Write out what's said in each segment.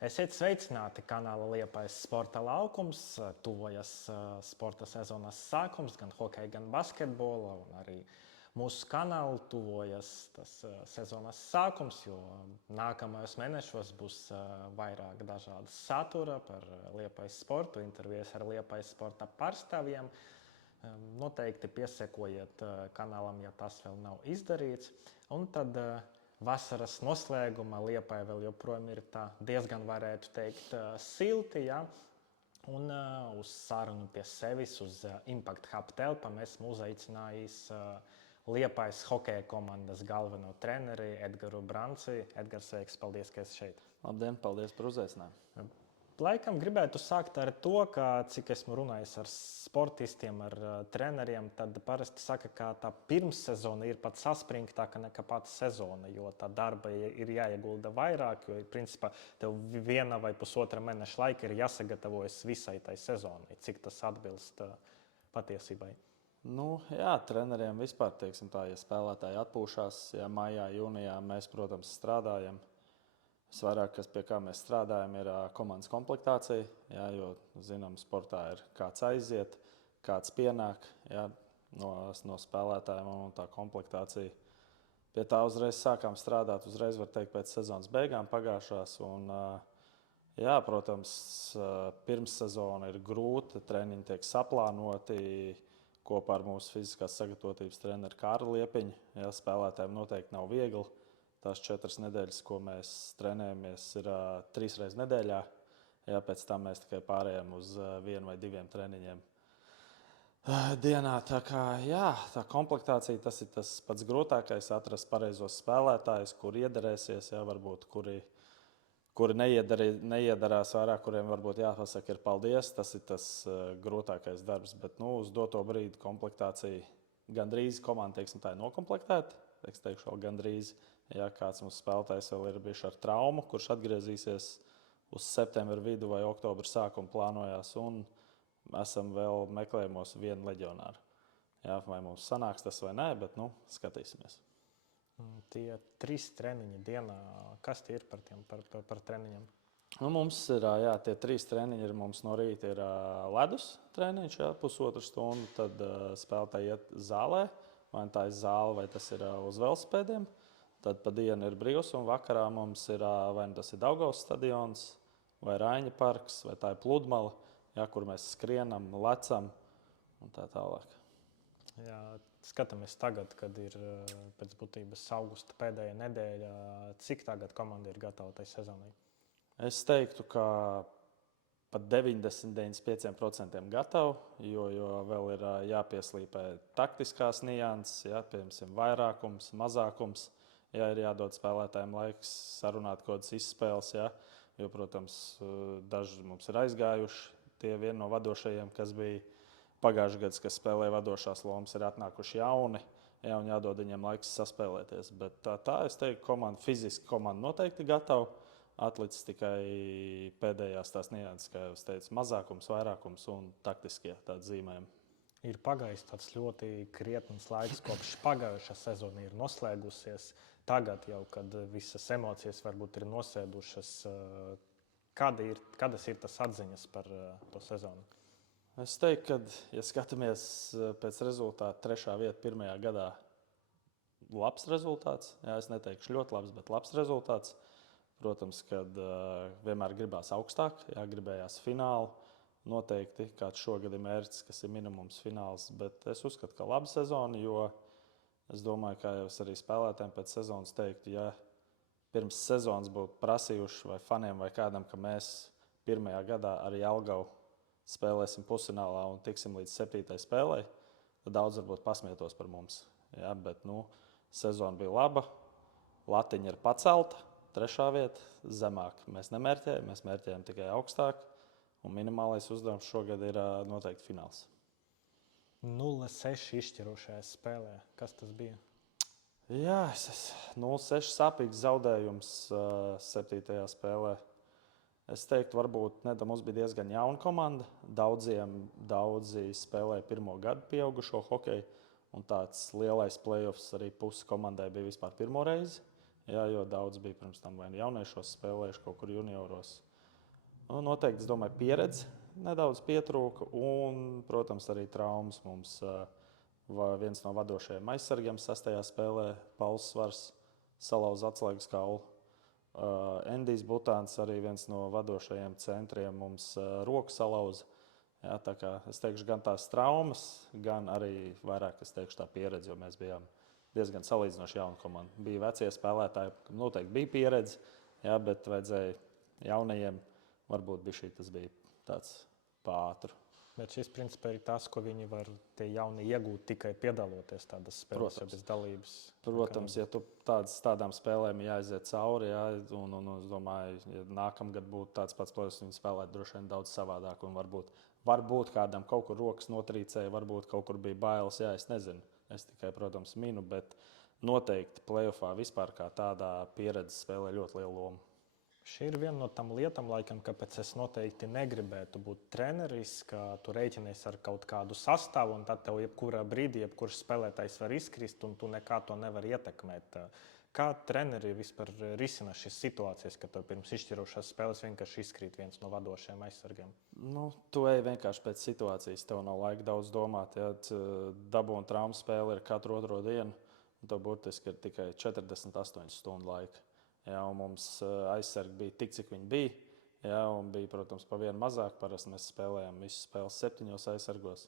Esiet sveicināti kanāla Liepais Sporta laukums. Tuvojas sporta sezonas sākums, gan hokeja, gan basketbola. Un arī mūsu kanāla tuvojas tas sezonas sākums, jo nākamajos mēnešos būs vairāk dažādas satura par Liepais sportu, intervijas ar Liepais sporta pārstāvjiem. Noteikti piesekojiet kanālam, ja tas vēl nav izdarīts. Un tad vasaras noslēgumā Liepai vēl joprojām ir diezgan, varētu teikt, silti. Ja? Un uz sarunu pie sevis, uz Impact Hub telpām esmu uzaicinājis Liepais hokeja komandas galveno treneri Edgaru Branci. Edgars, sveiks, paldies, ka esi šeit. Labdien, paldies par uzaicinājumu. Laikam gribētu sākt ar to, ka cik esmu runājis ar sportistiem, ar treneriem, tad parasti saka, ka tā pirmssezona ir pat saspringtāka nekā pati sezona, jo tā darba ir jāiegulda vairāk, jo principā tev viena vai pusotra mēneša laika ir jāsagatavojas visai tai sezonai. Cik tas atbilst patiesībai? Jā, treneriem vispār, teiksim tā, ja spēlētāji atpūšās, ja maijā, jūnijā mēs, protams, strādājam. Svarāk, kas pie kā mēs strādājam, ir komandas komplektācija, jā, jo, zinām, sportā ir kāds aiziet, kāds pienāk, jā, no spēlētājiem un tā komplektācija. Pie tā uzreiz sākām strādāt, uzreiz var teikt pēc sezonas beigām pagājušās. Un, jā, protams, pirmssezona ir grūta, treniņi tiek saplānoti kopā ar mūsu fiziskās sagatavotības treneri Kārli Liepiņu. Jā, spēlētājiem noteikti nav viegli. Tās 4 nedēļas, ko mēs trenējamies, ir 3 reizes nedēļā. Jā, pēc tam mēs tikai pārējām uz 1 vai 2 treniņiem dienā. Tā kā, jā, tā komplektācija, tas ir tas pats grūtākais, atrast pareizos spēlētājus, kur iederēsies, jā, varbūt, kuri neiedarās vairāk, kuriem varbūt jāpasaka ir paldies. Tas ir tas grūtākais darbs, bet uz doto brīdi komplektācija gandrīz komanda, teiksim, tā ir nokomplektēta. Es teikšu, vēl gandrīz, ja kāds mums spēlētājs vēl ir bijis ar traumu, kurš atgriezīsies uz septembra vidu vai oktobra sākumu plānojās, un esam vēl meklējumos vienu leģionāru. Jā, vai mums sanāks tas vai nē, bet skatīsimies. Tie 3 treniņi dienā, kas tie ir par treniņiem? Mums ir, jā, tie 3 treniņi ir mums no rīta ir ledus treniņš, jā, pusotru stundu, tad spēlētāji iet zālē. Vai tā ir zāle, vai tas ir uz velosipēdiem. Tad pa dienu ir brīvs, un vakarā mums ir vai tas ir Daugavas stadions, vai Raiņa parks, vai tā ir pludmale, jā, kur mēs skrienam, lecam un tā tālāk. Jā, skatāmies tagad, kad ir pēc būtības augusta pēdējā nedēļa. Cik tagad komanda ir gatava tai sezonai? Es teiktu, ka pat 90–95% gatavi, jo vēl ir jāpieslīpē taktiskās nianses, jā, piemēram, vairākums, mazākums. Jā, ir jādod spēlētājiem laiks sarunāt kaut kādas izspēles, jā, jo, protams, daži mums ir aizgājuši. Tie vieni no vadošajiem, kas bija pagājušajā gadā, kas spēlēja vadošās lomas, ir atnākuši jauni, jā, un jādod viņiem laiks saspēlēties. Bet tā es teiktu, fiziski komanda noteikti gatava. Atlicis tikai pēdējās tās nianses, kā jau es teicu, mazākums, vairākums un taktiskie tādi zīmējumi. Ir pagājis tāds ļoti krietns laiks, kopš pagājušā sezona ir noslēgusies. Tagad jau, kad visas emocijas varbūt ir nosēdušas, kādas ir tas atziņas par to sezonu? Es teiktu, ka, ja skatāmies pēc rezultāta, 3. vieta 1. gadā, labs rezultāts. Jā, es neteikšu ļoti labs, bet labs rezultāts. Protams, kad vienmēr gribās augstāk, jā, gribējās finālu. Noteikti kāds šogad ir mērķis, kas ir minimums fināls, bet es uzskatu, ka laba sezona, jo es domāju, kā jau es arī spēlētājiem pēc sezonas teiktu, ja pirms sezonas būtu prasījuši vai faniem vai kādam, ka mēs 1. gadā ar Jelgavu spēlēsim pusfinālā un tiksim līdz 7. spēlei, tad daudz varbūt pasmietos par mums. Jā, bet sezona bija laba, latiņa ir pacelta. 3. vieta, zemāk mēs nemērķējam, mēs mērķējam tikai augstāk. Un minimālais uzdevums šogad ir noteikti fināls. 0-6 izšķirošajā spēlē. Kas tas bija? Jā, 0-6 sāpīgs zaudējums 7. spēlē. Es teiktu, varbūt mums bija diezgan jauna komanda. Daudzi spēlēja pirmo gadu pieaugušo hokeju. Un tāds lielais play-offs arī pusi komandai bija vispār pirmo reizi. Jā, jo daudz bija pirms tam vai jauniešos spēlējuši, kaut kur junioros. Nu, noteikti, es domāju, pieredze nedaudz pietrūka. Un, protams, arī traumas mums. Viens no vadošajiem aizsargiem sastajā spēlē, Pauls Svars, salauza atslēgas kaulu. Endijs Butāns, arī viens no vadošajiem centriem, mums roku salauza. Jā, tā kā es teikšu, gan tās traumas, gan arī vairāk tā pieredze, jo mēs bijām diezgan salīdzinoši jauna komanda. Bija vecie spēlētāji, noteikti bija pieredze, jā, bet vajadzēja jaunajiem, varbūt tas bija tāds pāri. Bet šis principā ir tas, ko viņi var tie jauni iegūt tikai piedaloties tādas spēles, ja bez dalības. Protams, ja tu tādām spēlēm jāiziet cauri, jā, un es domāju, ja nākamgad būtu tāds pats plēs, viņi spēlētu droši vien daudz savādāk. Un varbūt kādam kaut kur rokas notrīcēja, varbūt kaut kur bija bailes, jā, es nezinu. Es tikai, protams, minu, bet noteikti play-offā vispār kā tādā pieredze spēlē ļoti lielu lomu. Šī ir viena no tām lietām, laikam, kāpēc es noteikti negribētu būt treneris, ka tu rēķinies ar kaut kādu sastāvu, un tad tev jebkurā brīdī, jebkurš spēlētājs var izkrist, un tu nekā to nevari ietekmēt. Kā treneri vispār risina šīs situācijas, kad tev pirms izšķirošās spēles vienkārši izkrīt viens no vadošajiem aizsargiem? Nu, tu ej vienkārši pēc situācijas, tev nav laika daudz domāt. Ja dabu un traumu spēle ir katru otro dienu, un tev burtiski ir tikai 48 stundu laika. Jā, mums aizsargi bija tik, cik viņi bija. Jā, un bija, protams, pa vienu mazāk. Parasti mēs spēlējām visas spēles 7 aizsargos.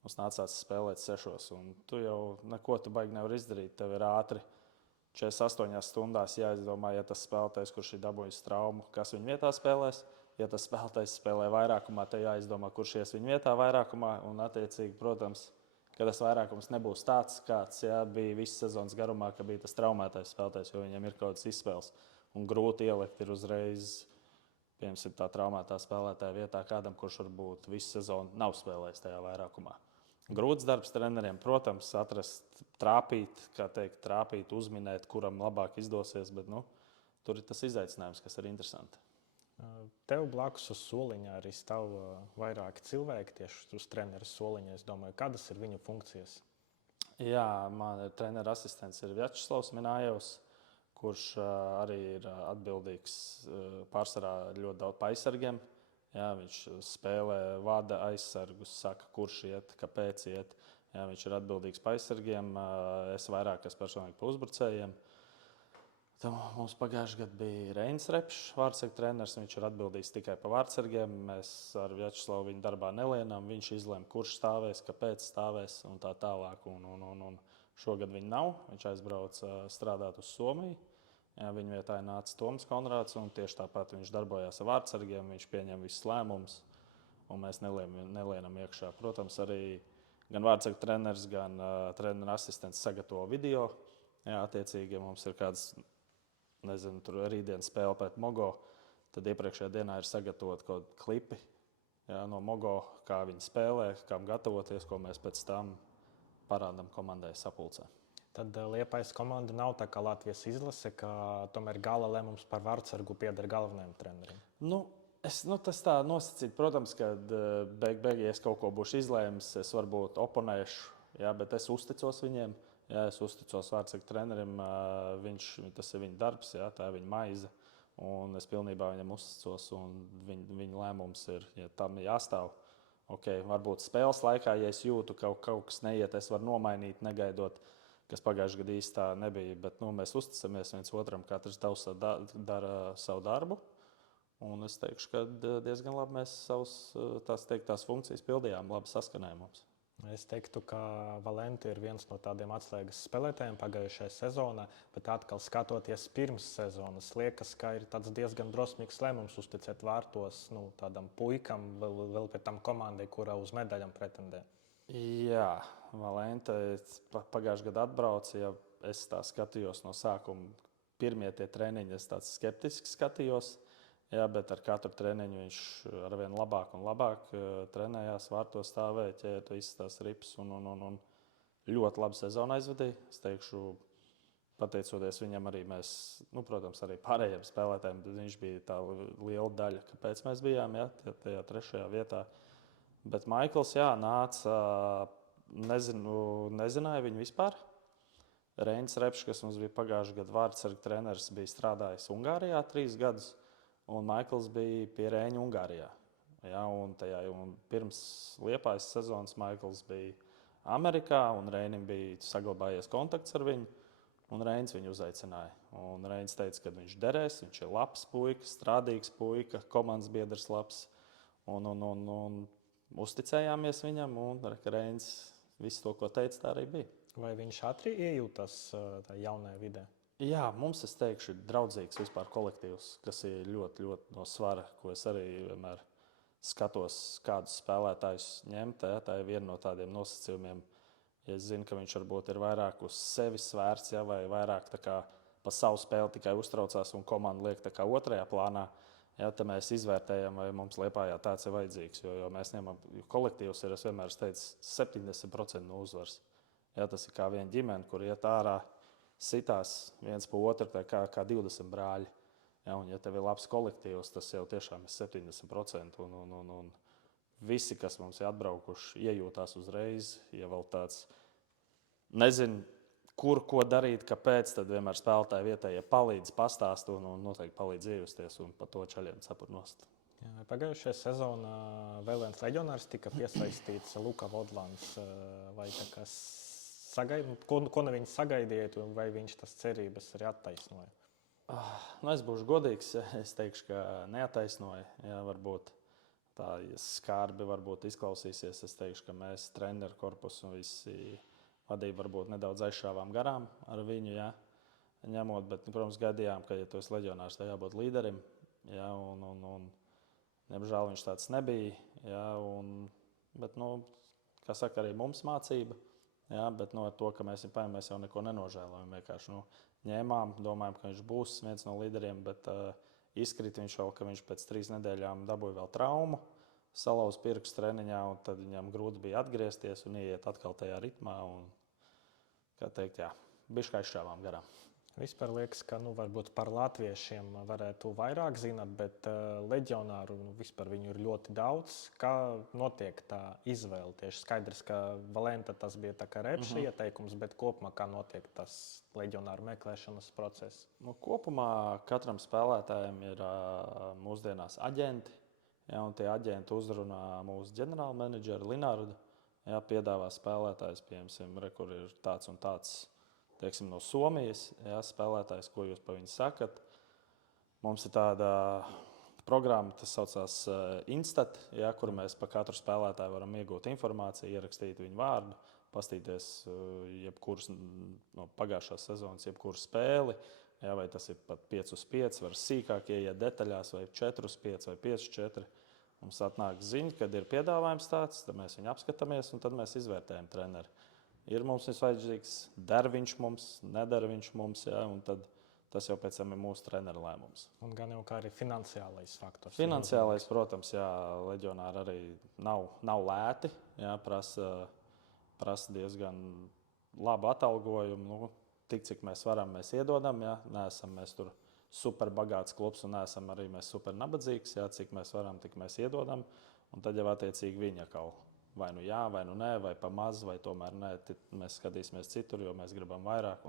Mums nācās spēlēt 6. Un tu jau neko baigi nevari izdarīt. Tev ir ātri 48 stundās jāizdomā, ja tas spēlētājs, kurš ir dabūjis traumu, kas viņa vietā spēlēs. Ja tas spēlētājs spēlē vairākumā, tad jāizdomā, kurš ies viņa vietā vairākumā. Un, attiecīgi, protams, ka tas vairākums nebūs tāds, kāds bija visas sezonas garumā, ka bija tas traumētais spēlētājs, jo viņam ir kaut kāds izspēles. Un grūti ielikt ir uzreiz, piemēram, tā traumētā spēlētāja vietā kādam, kurš varbūt visu sezonu nav spēlējis tajā vairākumā. Grūts darbs treneriem, protams, atrast, trāpīt, uzminēt, kuram labāk izdosies, bet tur ir tas izaicinājums, kas ir interesanti. Tev blakus uz soliņa arī stāv vairāki cilvēki tieši uz treneru soliņa. Es domāju, kādas ir viņu funkcijas? Jā, man treneru asistents ir Vjačeslavs Minājevs, kurš arī ir atbildīgs pārsvarā ļoti daudz par aizsargiem. Jā, viņš spēlē, vada aizsargus, saka, kurš iet, kāpēc iet. Jā, viņš ir atbildīgs par aizsargiem, es vairāk personīgi par uzbrucējiem. Mums pagājušajā gadā bija Reinis Repšs, vārdsargu treneris. Viņš ir atbildīgs tikai par vārdsargiem. Mēs ar Vjačeslavu viņu darbā nelienām. Viņš izlēma, kurš stāvēs, kāpēc stāvēs un tā tālāk. Un šogad viņa nav. Viņš aizbrauca strādāt uz Somiju. Jā, viņa vietā nāca Toms Konrāds. Tieši tāpat viņš darbojās ar vārdsargiem. Viņš pieņem visus lēmumus. Mēs nelienam iekšā. Protams, arī gan vārdsargu treneris, gan treneru asistents sagatavo video. Jā, attiecīgi, ja mums ir kāds tur rītdienas spēle pret Mogo, tad iepriekšējā dienā ir sagatavot kaut kādi klipi no Mogo, kā viņi spēlē, kam gatavoties, ko mēs pēc tam parādām komandai sapulcē. Tad Liepājas komanda nav tā kā Latvijas izlase, ka tomēr gala lēmums par vārdsargu pieder galvenajam trenerim. Tas tā nosacīt, protams, ka beigās, ja es kaut ko būšu izlēmis, es varbūt oponēšu, jā, bet es uzticos viņiem. Jā, es uzticos vārdsargu trenerim, tas ir viņa darbs, jā, tā ir viņa maize. Un es pilnībā viņam uzticos, un viņa lēmums ir, ja tam jāstāv. Okay, varbūt spēles laikā, ja es jūtu, ka kaut kas neiet, es varu nomainīt, negaidot, kas pagājušajā gadā īsti tā nebija. Bet mēs uzticamies viens otram, katrs dara savu darbu. Un es teikšu, ka diezgan labi mēs tās funkcijas pildījām, labi saskanēja mums. Es teiktu, ka Valenti ir viens no tādiem atslēgas spēlētājiem pagājušajā sezonā, bet atkal skatoties pirms sezonas, liekas, ka ir diezgan drosmīgs lēmums uzticēt vārtos tādam puikam, vēl pēc tam komandai, kura uz medaļām pretendē. Jā, Valenti pagājušajā gadā atbrauca, ja es tā skatījos no sākuma, pirmie tie treniņi, es tāds skeptiski skatījos. Jā, bet ar katru treniņu viņš arvien labāk un labāk trenējās, vārtos stāvēja, ķēra visas tās ripas un ļoti labu sezonu aizvadīja. Es teikšu, pateicoties viņam arī mēs, protams, arī pārējiem spēlētājiem, viņš bija tā liela daļa, kāpēc mēs bijām, jā, tajā 3. vietā. Bet Maikls, jā, nāca, nezināja viņu vispār. Reinis Repšs, kas mums bija pagājušajā gadā vārdsargu treneris, bija strādājis Ungārijā 3 gadus, un Maikls bija pie Rēņa Ungārijā. Ja, un pirms Liepājas sezonas Maikls bija Amerikā, un Reinim bija saglabājies kontakts ar viņu. Un Reinis viņu uzaicināja. Un Reinis teica, ka viņš derēs, viņš ir labs puika, strādīgs puika, komandas biedrs labs. Un uzticējāmies viņam, un Reinis visu to, ko teica, tā arī bija. Vai viņš ātri iejūtas tajā jaunajā vidē? Jā, mums, es teikšu, ir draudzīgs vispār kolektīvs, kas ir ļoti, ļoti no svara, ko es arī vienmēr skatos, kādus spēlētājus ņemt. Tā ir viena no tādiem nosacījumiem. Ja es zinu, ka viņš varbūt ir vairāk uz sevi svērts, ja, vai vairāk pa savu spēli tikai uztraucās un komanda liek otrajā plānā, ja, tad mēs izvērtējam, vai mums Liepājā tāds ir vajadzīgs. Jo mēs ņemam, kolektīvs ir, es vienmēr teicu, 70% no uzvaras. Ja, tas ir kā viena ģimene, kur iet ārā, sitās viens pa otru, kā 20 brāļi. Ja, un ja tev ir labs kolektīvs, tas jau tiešām ir 70%. Un visi, kas mums ir atbraukuši, iejūtās uzreiz. Ja vēl tāds nezinu, kur ko darīt, kāpēc, tad vienmēr spēlētāji vietējie palīdz pastāst un noteikti palīdz iejusties un par to čaļiem cepur nost. Pagājušajā sezonā vēl viens leģionārs tika piesaistīts Luka Vodlans. Vai ko no viņa sagaidījāt, vai viņš tas cerības arī attaisnoja? Es būšu godīgs, es teikšu, ka neattaisnoja. Jā, varbūt tā skarbi varbūt izklausīsies. Es teikšu, ka mēs treneru korpusu un visi vadību varbūt nedaudz aizšāvām garām ar viņu, jā, ņemot, bet, protams, gaidījām, ka, ja tu esi leģionārs, tad jābūt līderim, jā, un nemžēl viņš tāds nebija, jā, bet, kā saka, arī mums mācība, jā, bet, ar to, ka mēs viņu paņem, mēs jau neko nenožēlojam, vienkārši, ņēmām, domājam, ka viņš būs viens no līderiem, bet izkrīt viņš jau, ka viņš pēc 3 nedēļām dabūja vēl traumu, salauz pirkstu treniņā, un tad viņam grūti bija atgriezties un ieiet atkal tajā ritmā. Un, kā teikt, jā, bišķi aizšāvām garām. Vispār liekas, ka varbūt par latviešiem varētu vairāk zināt, bet leģionāru vispār viņu ir ļoti daudz. Kā notiek tā izvēle? Tieši skaidrs, ka Valenta tas bija tā kā Repša ieteikums, bet kopumā kā notiek tas leģionāru meklēšanas process? Kopumā katram spēlētājam ir mūsdienās aģenti. Ja, un tie aģenti uzrunā mūsu ģenerālmenedžeru Linārdu. Ja, piedāvā spēlētājs, piemēram, kur ir tāds un tāds, teiksim, no Somijas. Ja, spēlētājs, ko jūs par viņu sakat. Mums ir tāda programma, tas saucās Instat, ja, kur mēs par katru spēlētāju varam iegūt informāciju, ierakstīt viņu vārdu, pastīties jebkuras no pagājušās sezonas, jebkuru spēli. Ja, vai tas ir pat 5/5, var sīkāk ieiet detaļās, vai 4/5 vai 5/4. Mums atnāk ziņa, kad ir piedāvājums tāds, tad mēs viņu apskatāmies un tad mēs izvērtējam treneri. Ir mums vajadzīgs, der viņš mums, nedara viņš mums, ja, un tad tas jau pēc tam ir mūsu treneru lēmums. Un gan jau kā arī finansiālais faktors. Finansiālais, protams, jā, leģionāri arī nav lēti, jā, prasa diezgan labu atalgojumu. Tik, cik mēs varam, mēs iedodam. Ja? Neesam mēs tur superbagāts klubs un neesam arī mēs supernabadzīgs. Ja? Cik mēs varam, tik mēs iedodam. Un tad jau attiecīgi viņa kaut vai nu jā, vai nu nē, vai pa maz, vai tomēr nē. Mēs skatīsimies citur, jo mēs gribam vairāk.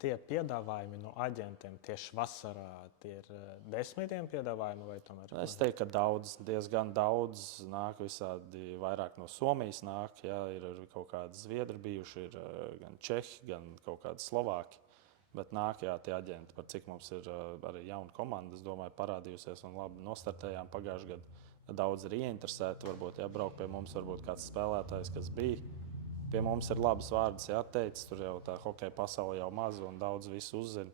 Tie piedāvājumi no aģentiem tieši vasarā, tie ir desmitiem piedāvājumi vai tomēr? Es teiktu, ka diezgan daudz nāk visādi vairāk no Somijas nāk. Jā, ir kaut kādi zviedri bijuši, ir gan čehi, gan kaut kādi slovāki. Bet nāk, jā, tie aģenti, par cik mums ir arī jauna komanda, es domāju, parādījusies un labi nostartējām pagājušajā gadā. Daudz ir ieinteresēti, varbūt jābrauk pie mums, varbūt kāds spēlētājs, kas bija. Pie mums ir labs vārds, jāteic, tur jau tā hokeja pasaule jau maz un daudz visu uzzina.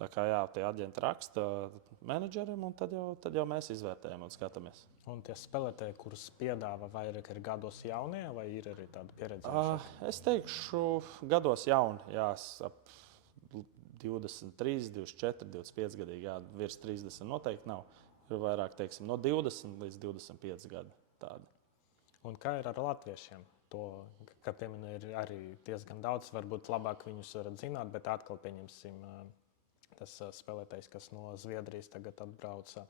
Tā kā jā, tie aģenti raksta menedžerim un tad jau mēs izvērtējam un skatāmies. Un tie spēlētāji, kurus piedāvā vairāk ir gados jaunie vai ir arī tāda pieredze? Es teikšu gados jauni, jā, ap 23, 24, 25 gadīgi, jā, virs 30 noteikti nav. Ir vairāk, teiksim, no 20 līdz 25 gadi tādi. Un kā ir ar latviešiem? To, kā pieminēja, ir arī diezgan daudz. Varbūt labāk viņus varat zināt, bet atkal pieņemsim tas spēlētājs, kas no Zviedrijas tagad atbrauca.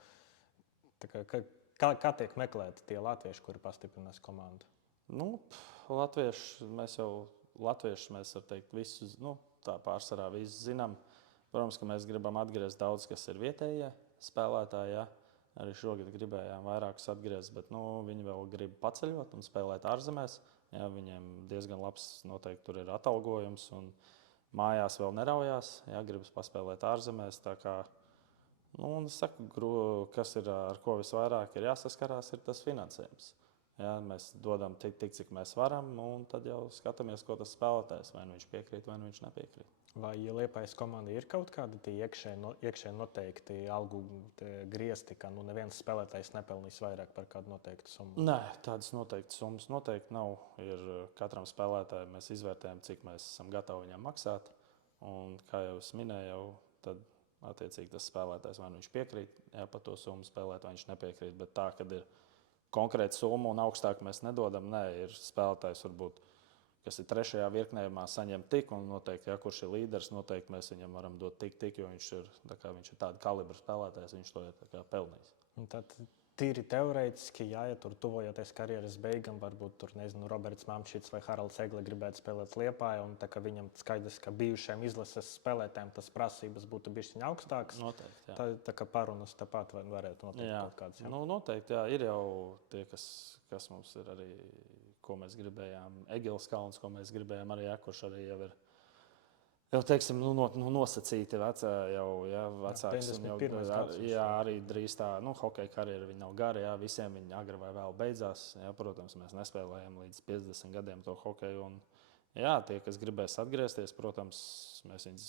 Kā tiek meklēti tie latvieši, kuri pastiprinās komandu? Latvieši, mēs jau latviešus mēs, var teikt, visus, tā pārsvarā visus zinām. Protams, ka mēs gribam atgriezt daudz, kas ir vietējie spēlētāji. Ja? Arī šogad gribējām vairākus atgriezt, bet viņi vēl grib paceļot un spēlēt ārzemēs. Ja? Viņiem diezgan labs noteikti tur ir atalgojums un mājās vēl neraujās. Ja? Gribas paspēlēt ārzemēs. Tā kā, es saku, kas ir ar ko visvairāk ir jāsaskarās, ir tas finansējums. Ja, mēs dodam tik, cik mēs varam, un tad jau skatāmies, ko tas spēlētājs, vai viņš piekrīt, vai viņš nepiekrīt. Vai Liepājas komandai ir kaut kādi iekšēji noteikti algu griezti, ka neviens spēlētājs nepelnīs vairāk par kādu noteiktu summu? Nē, tādas noteiktas summas noteikti nav. Ir katram spēlētājam mēs izvērtējam, cik mēs esam gatavi viņam maksāt. Un, kā jau es minēju, tad attiecīgi tas spēlētājs, vai viņš piekrīt, ja par to summu spēlēt, vai viņš nepiekrīt. Bet tā, kad ir konkrēta summa un augstāk mēs nedodam. Nē, ir spēlētājs, varbūt, kas ir trešajā virknējumā, saņem tik, un noteikti, ja kurš ir līderis, noteikti mēs viņam varam dot tik, jo viņš ir tāda kalibra spēlētājs, viņš to ir pelnījis. Un tad tīri teorētiski, ja tur tuvojoties karjeras beigām, varbūt tur, nezinu, Roberts Mamšits vai Haralds Egle gribētu spēlēt Liepājā, un tā kā viņam skaidrs, ka bijušajiem izlases spēlētājiem tas prasības būtu bišķiņ augstākas. Noteikti, jā. Tā kā parunas tāpat varētu notikt kaut kādas. Jā. Noteikti, jā. Ir jau tie, kas mums ir arī, ko mēs gribējām. Egils Kalns, ko mēs gribējām arī, kurš arī jau ir. Jau teiksim, nosacīti vecāks. Arī drīz tā hokeja karjera viņa nav gara. Jā, visiem viņa agri vai vēl beidzās. Jā, protams, mēs nespēlējam līdz 50 gadiem to hokeju. Un, jā, tie, kas gribēs atgriezties, protams, mēs viņus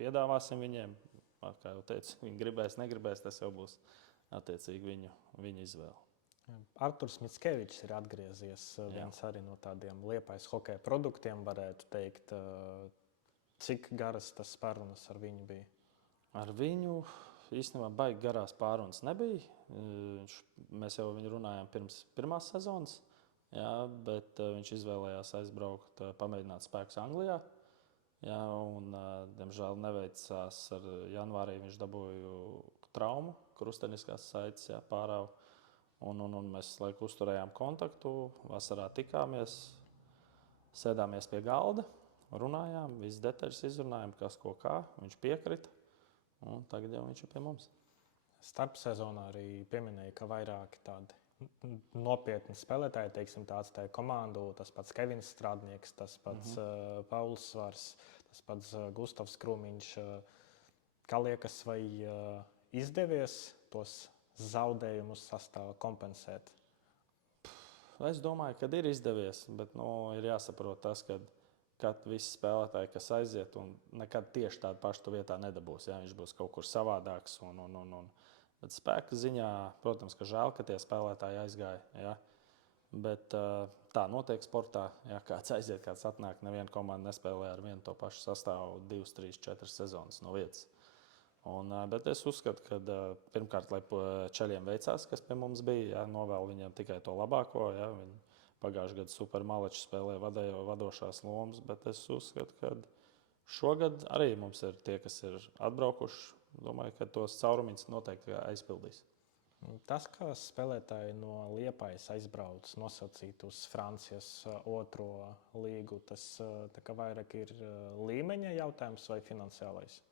piedāvāsim viņiem. Kā jau teicu, viņi gribēs, negribēs, tas jau būs attiecīgi viņu izvēle. Arturs Mickevičs ir atgriezies. Viens arī no tādiem Liepājas hokeja produktiem, varētu teikt. Cik garas tas pārunas ar viņu bija? Ar viņu īstenībā baigi garās pārunas nebija. Mēs jau viņu runājām pirms pirmās sezonas, jā, bet viņš izvēlējās aizbraukt, pamēģināt spēkus Anglijā. Jā, un, diemžēl neveicās ar janvārī. Viņš dabūja traumu, krusteniskās saites, pārāvu. Un mēs laiku uzturējām kontaktu, vasarā tikāmies, sēdāmies pie galda. Runājām, visas detaļas izrunājām, kas ko kā. Viņš piekrita, un tagad jau viņš ir pie mums. Starpsezonā arī pieminēja, ka vairāki tādi nopietni spēlētāji, teiksim, tā atstāja komandu. Tas pats Kevins Strādnieks, tas pats Pauls Svars, tas pats Gustavs Krūmiņš. Kā liekas, vai izdevies tos zaudējumus sastāvā kompensēt? Es domāju, ka ir izdevies, bet ir jāsaprot tas, ka visi spēlētāji, kas aiziet, un nekad tieši tādu pašu vietā nedabūs. Jā, viņš būs kaut kur savādāks. Bet spēka ziņā, protams, ka žēl, ka tie spēlētāji aizgāja. Jā. Bet tā notiek sportā. Jā, kāds aiziet, kāds atnāk. Neviena komanda nespēlē ar vienu to pašu sastāvu 2, 3, 4 sezonas no vietas. Bet es uzskatu, ka pirmkārt, lai čeļiem veicās, kas pie mums bija, jā, novēlu viņiem tikai to labāko. Jā, viņi pagājušajā gadā supermaleči spēlēja vadošās lomas, bet es uzskatu, ka šogad arī mums ir tie, kas ir atbraukuši. Domāju, ka tos caurumiņus noteikti aizpildīs. Tas, ka spēlētāji no Liepājas aizbrauc nosacīt uz Francijas otro līgu, tas vairāk ir līmeņa jautājums vai finansiālais?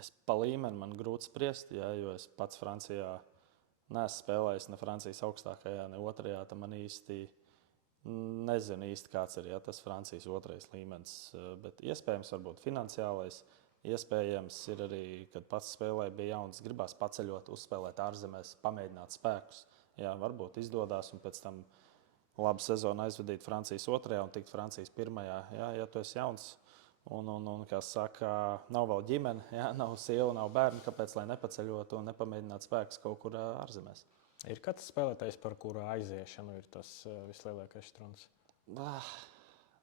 Es pa līmeni man grūti spriest, jā, jo es pats Francijā neesmu spēlējis ne Francijas augstākajā, ne otrajā. Tad man īsti nezinu, kāds ir tas Francijas otrais līmenis. Bet iespējams, varbūt finansiālais. Iespējams, ir arī, kad pats spēlēja, bija jauns, gribās paceļot, uzspēlēt ārzemēs, pamēģināt spēkus. Jā, varbūt izdodas un pēc tam labu sezonu aizvadīt Francijas otrajā un tikt Francijas pirmajā. Jā, ja tu esi jauns. Un kā saka, nav vēl ģimene, jā, nav sieva, nav bērni, kāpēc lai nepaceļotu un nepamēģinātu spēkus kaut kur ārzemēs. Ir kāds spēlētājs, par kuru aiziešanu ir tas vislielākais strūns?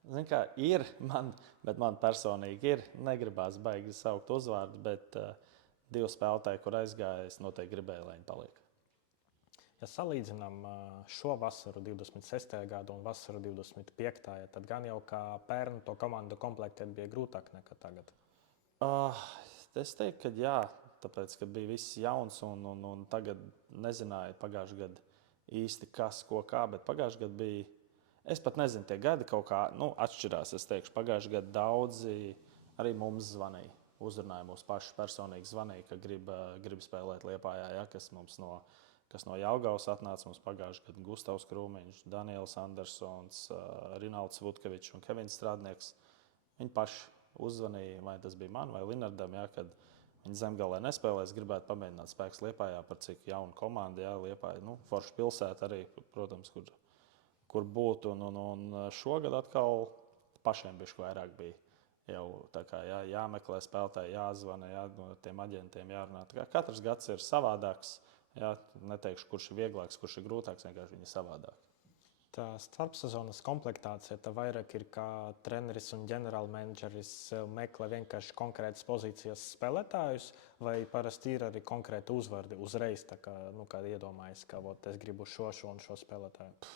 Zini kā, ir, bet man personīgi ir. Negribās baigi saukt uzvārdu, bet 2 spēlētāji, kur aizgāja, es noteikti gribēju, lai viņi paliek. Ja salīdzinām šo vasaru 26. gadu un vasaru 25. tad gan jau kā pērn to komandu komplektēt bija grūtāk nekā tagad. Es teiktu, ka jā, tāpēc, ka bija viss jauns un tagad nezināju pagājušajā gadā īsti kas, ko kā, bet pagājušajā gadā bija, Es pat nezinu, tie gadi kaut kā atšķirās. Es teikšu, pagājušajā gadā daudzi arī mums zvanīja. Uzrunāja mūs paši personīgi, zvanīja, ka grib spēlēt Liepājā, ja, kas no Jelgavas atnāca. Mums pagājušajā gadā Gustavs Krūmiņš, Daniels Andersons, Rinalds Vudkevičs un Kevins Strādnieks. Viņi paši uzzvanīja, vai tas bija man vai Linardam, ja, kad viņi Zemgalē nespēlēs, gribētu pamēģināt spēkus Liepājā, par cik jaunu komandu, ja, Liepāja, forša pilsēta arī, protams, kur būt. Un šogad atkal pašiem bišķi vairāk bija jau tā kā jāmeklē spēlētāji, jāzvana, no tiem aģentiem jārunā. Katrs gads ir savādāks. Jā, neteikšu, kurš ir vieglāks, kurš ir grūtāks, vienkārši viņi ir savādāk. Tā starpsezonas komplektācija, tā vairāk ir kā treneris un ģenerālmenedžeris meklē vienkārši konkrētas pozīcijas spēlētājus, vai parasti ir arī konkrēti uzvārdi uzreiz, tā kā, kā iedomājas, ka es gribu šo un šo spēlētāju?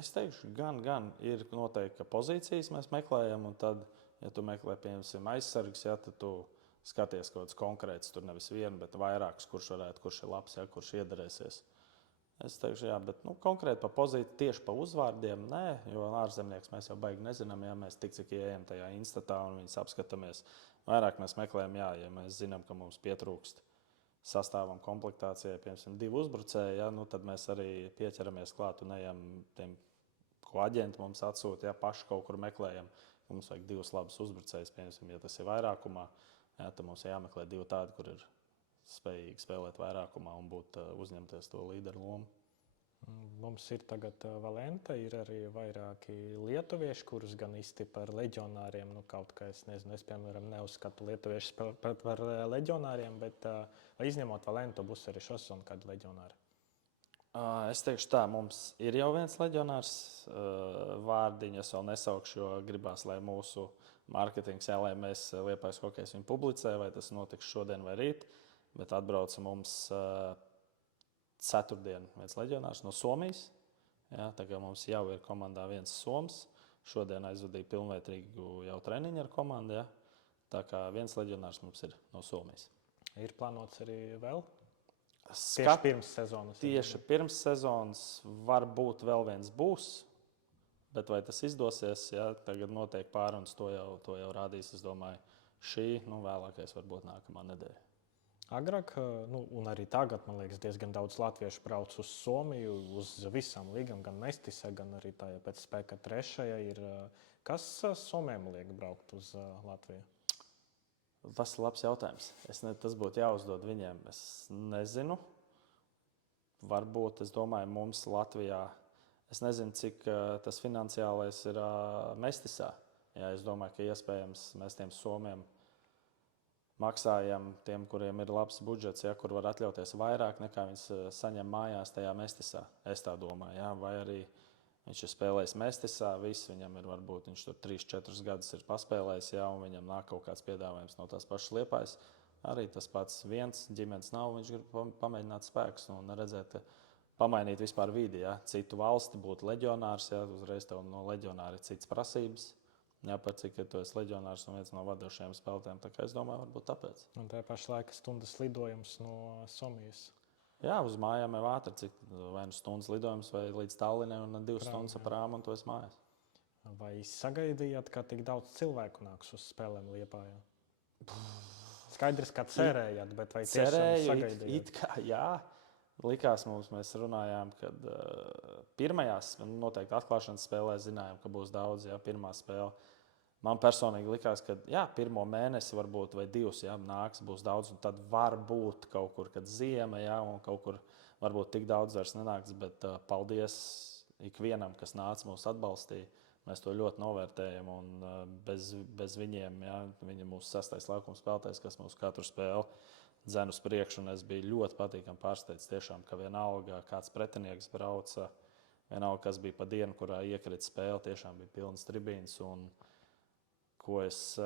Es teikšu, gan ir noteikti, ka pozīcijas mēs meklējam, un tad, ja tu meklē, piemēram, aizsargs, ja, tad tu skaties kaut kāds konkrēts, tur nevis vienu, bet vairākus, kurš ir labs, ja, kurš iederēsies. Es teikšu, jā, bet konkrēti par pozīciju, tieši par uzvārdiem, nē, jo ārzemnieks mēs jau baigi nezinām, ja mēs tik cik ejam tajā instatā un viņus apskatāmies. Vairāk mēs meklējam, jā, ja mēs zinām, ka mums pietrūkst sastāvam komplektācijai, piemēram, 2 uzbrucēji, ja, tad mēs arī pieķeramies klāt un ejam tiem, ko aģenti mums atsūta, ja paši kaut kur meklējam. Mums vajag 2 labus uzbrucējus, piemēram, ja tas ir vairākumā, ja, tad mums jāmeklē 2 tādi, kur ir spējīgi spēlēt vairākumā un uzņemties to līderu lomu. Mums ir tagad Valenta, ir arī vairāki lietuvieši, kurus gan īsti par leģionāriem, kaut kā es nezinu, es piemēram neuzskatu lietuviešus par leģionāriem, bet izņemot Valentu, būs arī šosezon kādi leģionāri. Es teikšu tā, mums ir jau viens leģionārs, vārdiņu es vēl nesaukšu, jo gribās, lai mūsu mārketings, lai mēs Liepājas hokejs viņu publicē, vai tas notiks šodien vai rīt. Bet atbrauca mums ceturtdien viens leģionārs no Somijas. Ja, tagad mums jau ir komandā viens soms. Šodien aizvadīja pilnvērtīgu jau treniņu ar komandu. Ja. Tā kā viens leģionārs mums ir no Somijas. Ir plānots arī vēl? Tieši pirms sezonas. Tieši pirms sezonas varbūt vēl viens būs. Bet vai tas izdosies, ja, tagad notiek pārunas, to jau rādīs, es domāju, šī, vēlākais varbūt nākamā nedēļa. Agrāk, un arī tagad, man liekas, diezgan daudz latviešu brauc uz Somiju, uz visām līgām, gan Mestisē, gan arī tā, ja pēc spēka trešajā ir. Kas Somijam liek braukt uz Latviju? Tas ir labs jautājums. Tas būtu jāuzdod viņiem. Es nezinu. Varbūt, es domāju, mums Latvijā, es nezinu, cik tas finansiālais ir Mestisā. Jā, es domāju, ka iespējams mēs tiem Somiem maksājam tiem, kuriem ir labs budžets, ja, kur var atļauties vairāk nekā viņš saņem mājās tajā Mestisā. Es tā domāju, ja, vai arī viņš ir spēlējis Mestisā, viņam ir varbūt viņš tur 3-4 gadus ir paspēlējis, ja, un viņam nāk kaut kāds piedāvājums no tās pašas Liepājas. Arī tas pats viens, ģimenes nav, viņš grib pamēģināt spēkus un redzēt, pamainīt vispār vidi, ja, citu valsti, būt leģionārs, ja, uzreiz tev no leģionāra ir cits prasības. Jā, par cik tu esi leģionārs un viens no vadošajiem spēlētājiem. Tā kā es domāju, varbūt tāpēc. Un tā pašā laikā stundas lidojums no Somijas. Jā, uz mājām jau ātri, cik vai nu stundas lidojums vai līdz Tallinai un 2 stundas ap rāmu un tu esi mājās. Vai sagaidījāt, ka tik daudz cilvēku nāks uz spēlēm Liepājā? Skaidrs, ka cerējāt, bet vai tiešām sagaidījāt? It kā, jā. Likās mums, mēs runājām, kad pirmajās, noteikti atklāšanas spēlē zinājām, ka būs daudz, jā, pirmā spēle. Man personīgi likās, ka jā, pirmo mēnesi varbūt vai 2, jā, nāks, būs daudz, un tad varbūt kaut kur, kad ziema, jā, un kaut kur varbūt tik daudz vairs nenāks, bet paldies ikvienam, kas nāca mūs atbalstīja. Mēs to ļoti novērtējam, un bez viņiem, jā, viņi mūsu 6. laukuma spēlētājs, kas mūsu katru spēli dzen uz priekšu, un es biju ļoti patīkami pārsteigts tiešām, ka vienalga kāds pretinieks brauca, vienalga kas bija pa dienu, kurā iekrita spēle, tiešām bija pilnas tribīnas, un ko es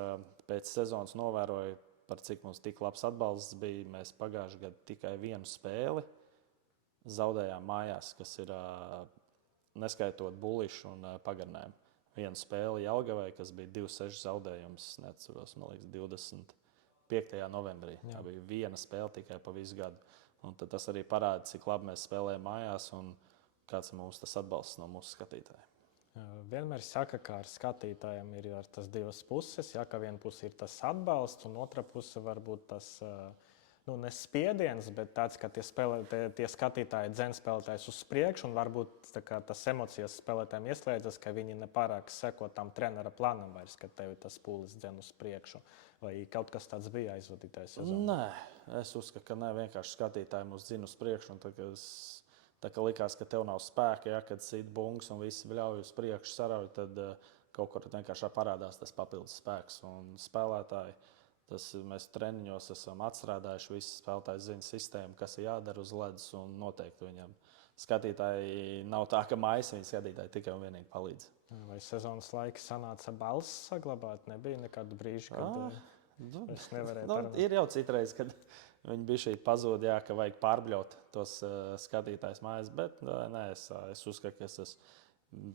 pēc sezonas novēroju, par cik mums tik labs atbalsts bija, mēs pagājušajā gadā tikai vienu spēli zaudējām mājās, kas ir neskaitot Bulišu un Pagarnēm. Vienu spēli Jelgavai, kas bija 2-6 zaudējums, neatceros, man liekas, 25. novembrī. Jā. Tā bija viena spēle tikai pa visu gadu. Un tas arī parāda, cik labi mēs spēlējam mājās un kāds ir mums tas atbalsts no mūsu skatītājiem. Vienmēr saka, ka ar skatītājiem ir tas divas puses. Ja, ka viena puse ir tas atbalsts, un otra puse varbūt tas ne spiediens, bet tāds, ka tie skatītāji dzen spēlētājus uz priekšu, un varbūt tas emocijas spēlētājiem ieslēdzas, ka viņi nepārāk seko tam trenera plānam vairs, ka tevi tas pūlis dzen uz priekšu. Vai kaut kas tāds bija aizvadītājs sezonā? Nē, es uzskatu, ka ne, vienkārši skatītāji mūs dzina uz priekšu. Tā kā likās, ka tev nav spēka, ja, kad sit bungas un visi bļauj uz priekšu sarauj, tad kaut kur vienkārši parādās tas papildus spēks. Un spēlētāji, mēs treniņos esam atstrādājuši, visi spēlētāji zina sistēmu, kas ir jādara uz ledus, un noteikti viņam skatītāji nav tā, ka mājas viņa skatītāji tikai un vienīgi palīdz. Vai sezonas laika sanāca balss saglabāt? Nebija nekādu brīžu, kad es nevarēju. Ir jau citreiz, kad viņi bija šeit pazūd, jā, ka vajag pārbļaut tos skatītājus mājās, bet nē, es uzskatu, ka es esmu,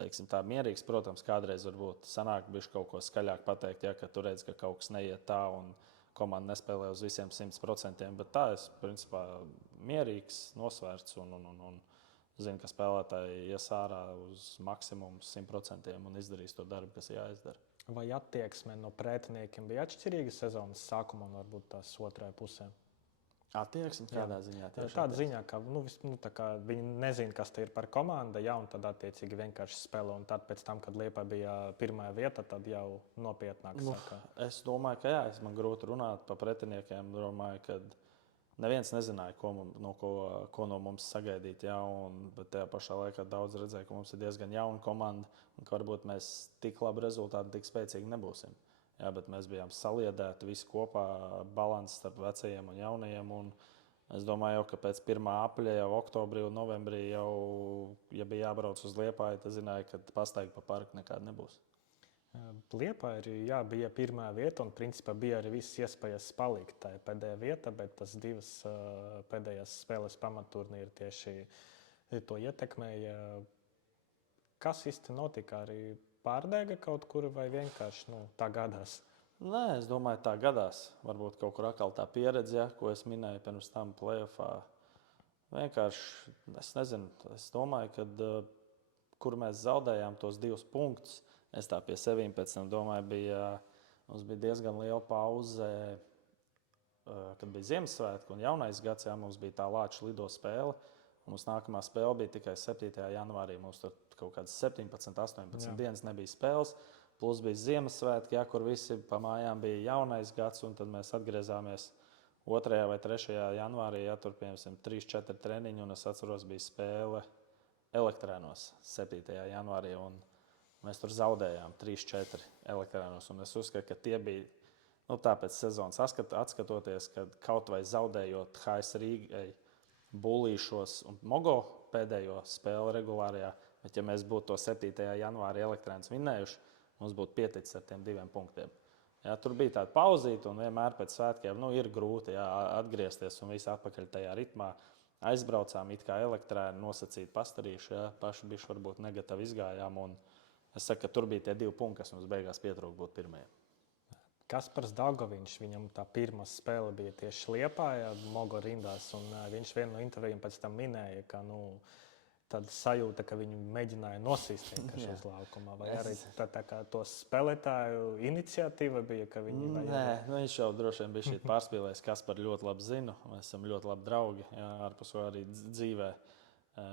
teiksim tā, mierīgs. Protams, kādreiz varbūt sanāk bišķi kaut ko skaļāk pateikt, ja, ka tu redz, ka kaut kas neiet tā un komanda nespēlē uz visiem 100%, bet tā es, principā, mierīgs, nosvērts un zinu, ka spēlētāji ies ārā uz maksimumu 100% un izdarīs to darbu, kas jāizdara. Vai attieksme no pretiniekiem bija atšķirīga sezonas sākumā un varbūt tās otrajā pusē? Attieksme kādā ziņā? Tāda ziņā, ka viņi nezina, kas te ir par komandu, ja, un tad attiecīgi vienkārši spēlē. Un tad pēc tam, kad Liepa bija pirmā vieta, tad jau nopietnāk saka. Es domāju, ka jā, man grūti runāt par pretiniekiem. Domāju, ka neviens nezināja, ko no mums sagaidīt. Jā, bet tajā pašā laikā daudz redzēja, ka mums ir diezgan jauna komanda un ka varbūt mēs tik labi rezultāti, tik spēcīgi nebūsim. Jā, bet mēs bijām saliedēti visi kopā, balanss starp vecajiem un jaunajiem. Un es domāju, ka pēc 1. aprīļa, jau oktobrī un novembrī, ja bija jābrauc uz Liepāju, tad zināja, ka pastaigā pa parku nekāda nebūs. Liepāja bija pirmā vieta, un principā bija arī visas iespējas palikt. Tā ir pēdējā vieta, bet tas divas pēdējās spēles pamatturnīri tieši to ietekmēja. Kas īsti notika? Arī pārdega kaut kur vai vienkārši tā gadās? Nē, es domāju, tā gadās. Varbūt kaut kur atkal tā pieredze, ja, ko es minēju pirms tam playoffā. Vienkārši, es nezinu, es domāju, ka kur mēs zaudējām tos 2 punktus, es tā pie sevīm pēc tam domāju, mums bija diezgan liela pauze, kad bija Ziemassvētku un jaunais gads, jā, mums bija tā Lāča lido spēle. Mums nākamā spēle bija tikai 7. janvārī. Mums tur kaut kādas 17, 18 dienas nebija spēles. Plus bija Ziemassvētki, kur visi pa mājām bija jaunais gads. Un tad mēs atgriezāmies 2. vai 3. janvārī. Ja, tur piemēram 3-4 treniņi. Un es atceros, bija spēle Elektrēnos 7. janvārī. Un mēs tur zaudējām 3-4 Elektrēnos. Un es uzskatu, ka tie bija tāpēc sezonas atskatoties, kad kaut vai zaudējot HS Rīgai, Bulīšos un Mogo pēdējo spēli regulārajā, bet ja mēs būtu to 7. janvāri Elektrēnas vinnējuši, mums būtu pieticis ar tiem 2 punktiem. Jā, tur bija tāda pauzīta un vienmēr pēc svētkiem ir grūti atgriezties un visi atpakaļ tajā ritmā. Aizbraucām it kā Elektrēna, nosacīti pastarīši, paši bišķi varbūt negatavi izgājām. Un es saku, ka tur bija tie 2 punkti, kas mums beigās pietrūka būt pirmajiem. Kaspars Daugaviņš, viņam tā pirmā spēle bija tieši Liepājā, Mogo rindās, un viņš vienu no intervijām pēc tam minēja, ka tāda sajūta, ka viņi mēģināja nosist vienkārši uz laukuma. Vai arī tā kā to spēlētāju iniciatīva bija, ka viņi Nē, viņš jau droši vien bija šī pārspīlējis, Kasparu ļoti labi zinu, mēs esam ļoti labi draugi, jā, ārpus arī dzīvē.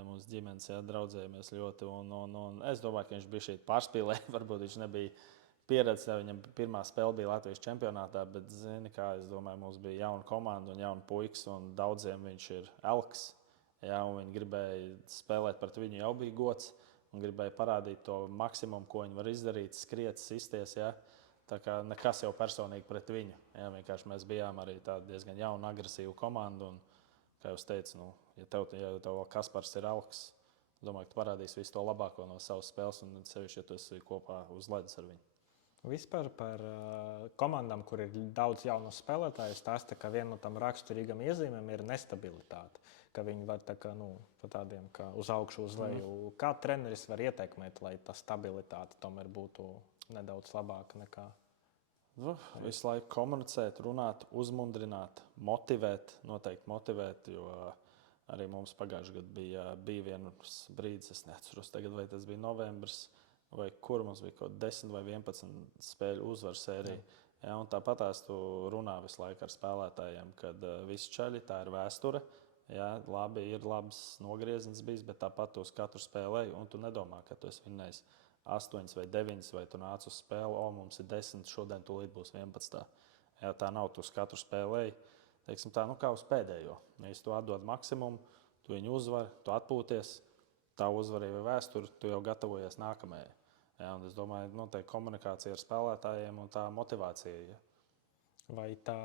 Mūsu ģimenes draudzējamies ļoti, un es domāju, ka viņš bija šī pārspīlējis, varbūt viņš nebija pieredze, viņam pirmā spēle bija Latvijas čempionātā, bet, zini, kā es domāju, mums bija jauna komanda un jauna puikas, un daudziem viņš ir elks. Jā, un viņi gribēja spēlēt pret viņu, jau bija gods, un gribēja parādīt to maksimumu, ko viņi var izdarīt, skriet, sisties. Jā. Tā kā nekas jau personīgi pret viņu. Jā, vienkārši mēs bijām arī tāda diezgan jauna, agresīva komanda, un, kā jūs teicu, ja tev Kaspars ir elks, domāju, ka tu parādīs visu to labāko no savas spēles, un sevišķi, ja tu esi kopā uz ledus ar viņu. Vispār par komandām, kur ir daudz jaunu spēlētāju, stāsta, ka viena no tām raksturīgām iezīmēm ir nestabilitāte. Ka viņi var tādiem kā uz augšu, uz leju. Kā treneris var ietekmēt, lai tā stabilitāte tomēr būtu nedaudz labāka nekā? Visu laiku komunicēt, runāt, uzmundrināt, motivēt, noteikti motivēt, jo Arī mums pagājušajā gadā bija viens brīdis, es neatceros, tagad, vai tas bija novembris, vai kur mums bija kaut 10 vai 11 spēļu uzvaru sērija. Ja, tāpat tās tu runā visu laiku ar spēlētājiem, kad visi čaļi, tā ir vēsture. Ja, labi, ir labs nogrieziens bijis, bet tāpat tu uz katru spēlēji, un tu nedomā, ka tu esi vinnējis 8 vai 9, vai tu nāc uz spēli, mums ir 10, šodien tūlīt būs 11. Ja, tā nav, tu uz katru spēlēji. Teiksim tā, kā uz pēdējo. Ja tu atdod maksimumu, tu viņu uzvari, tu atpūties, tā uzvarīja vēsturi, tu jau gatavojies nākamajai. Ja, es domāju, noteikti komunikācija ar spēlētājiem un tā motivācija. Ja. Vai tā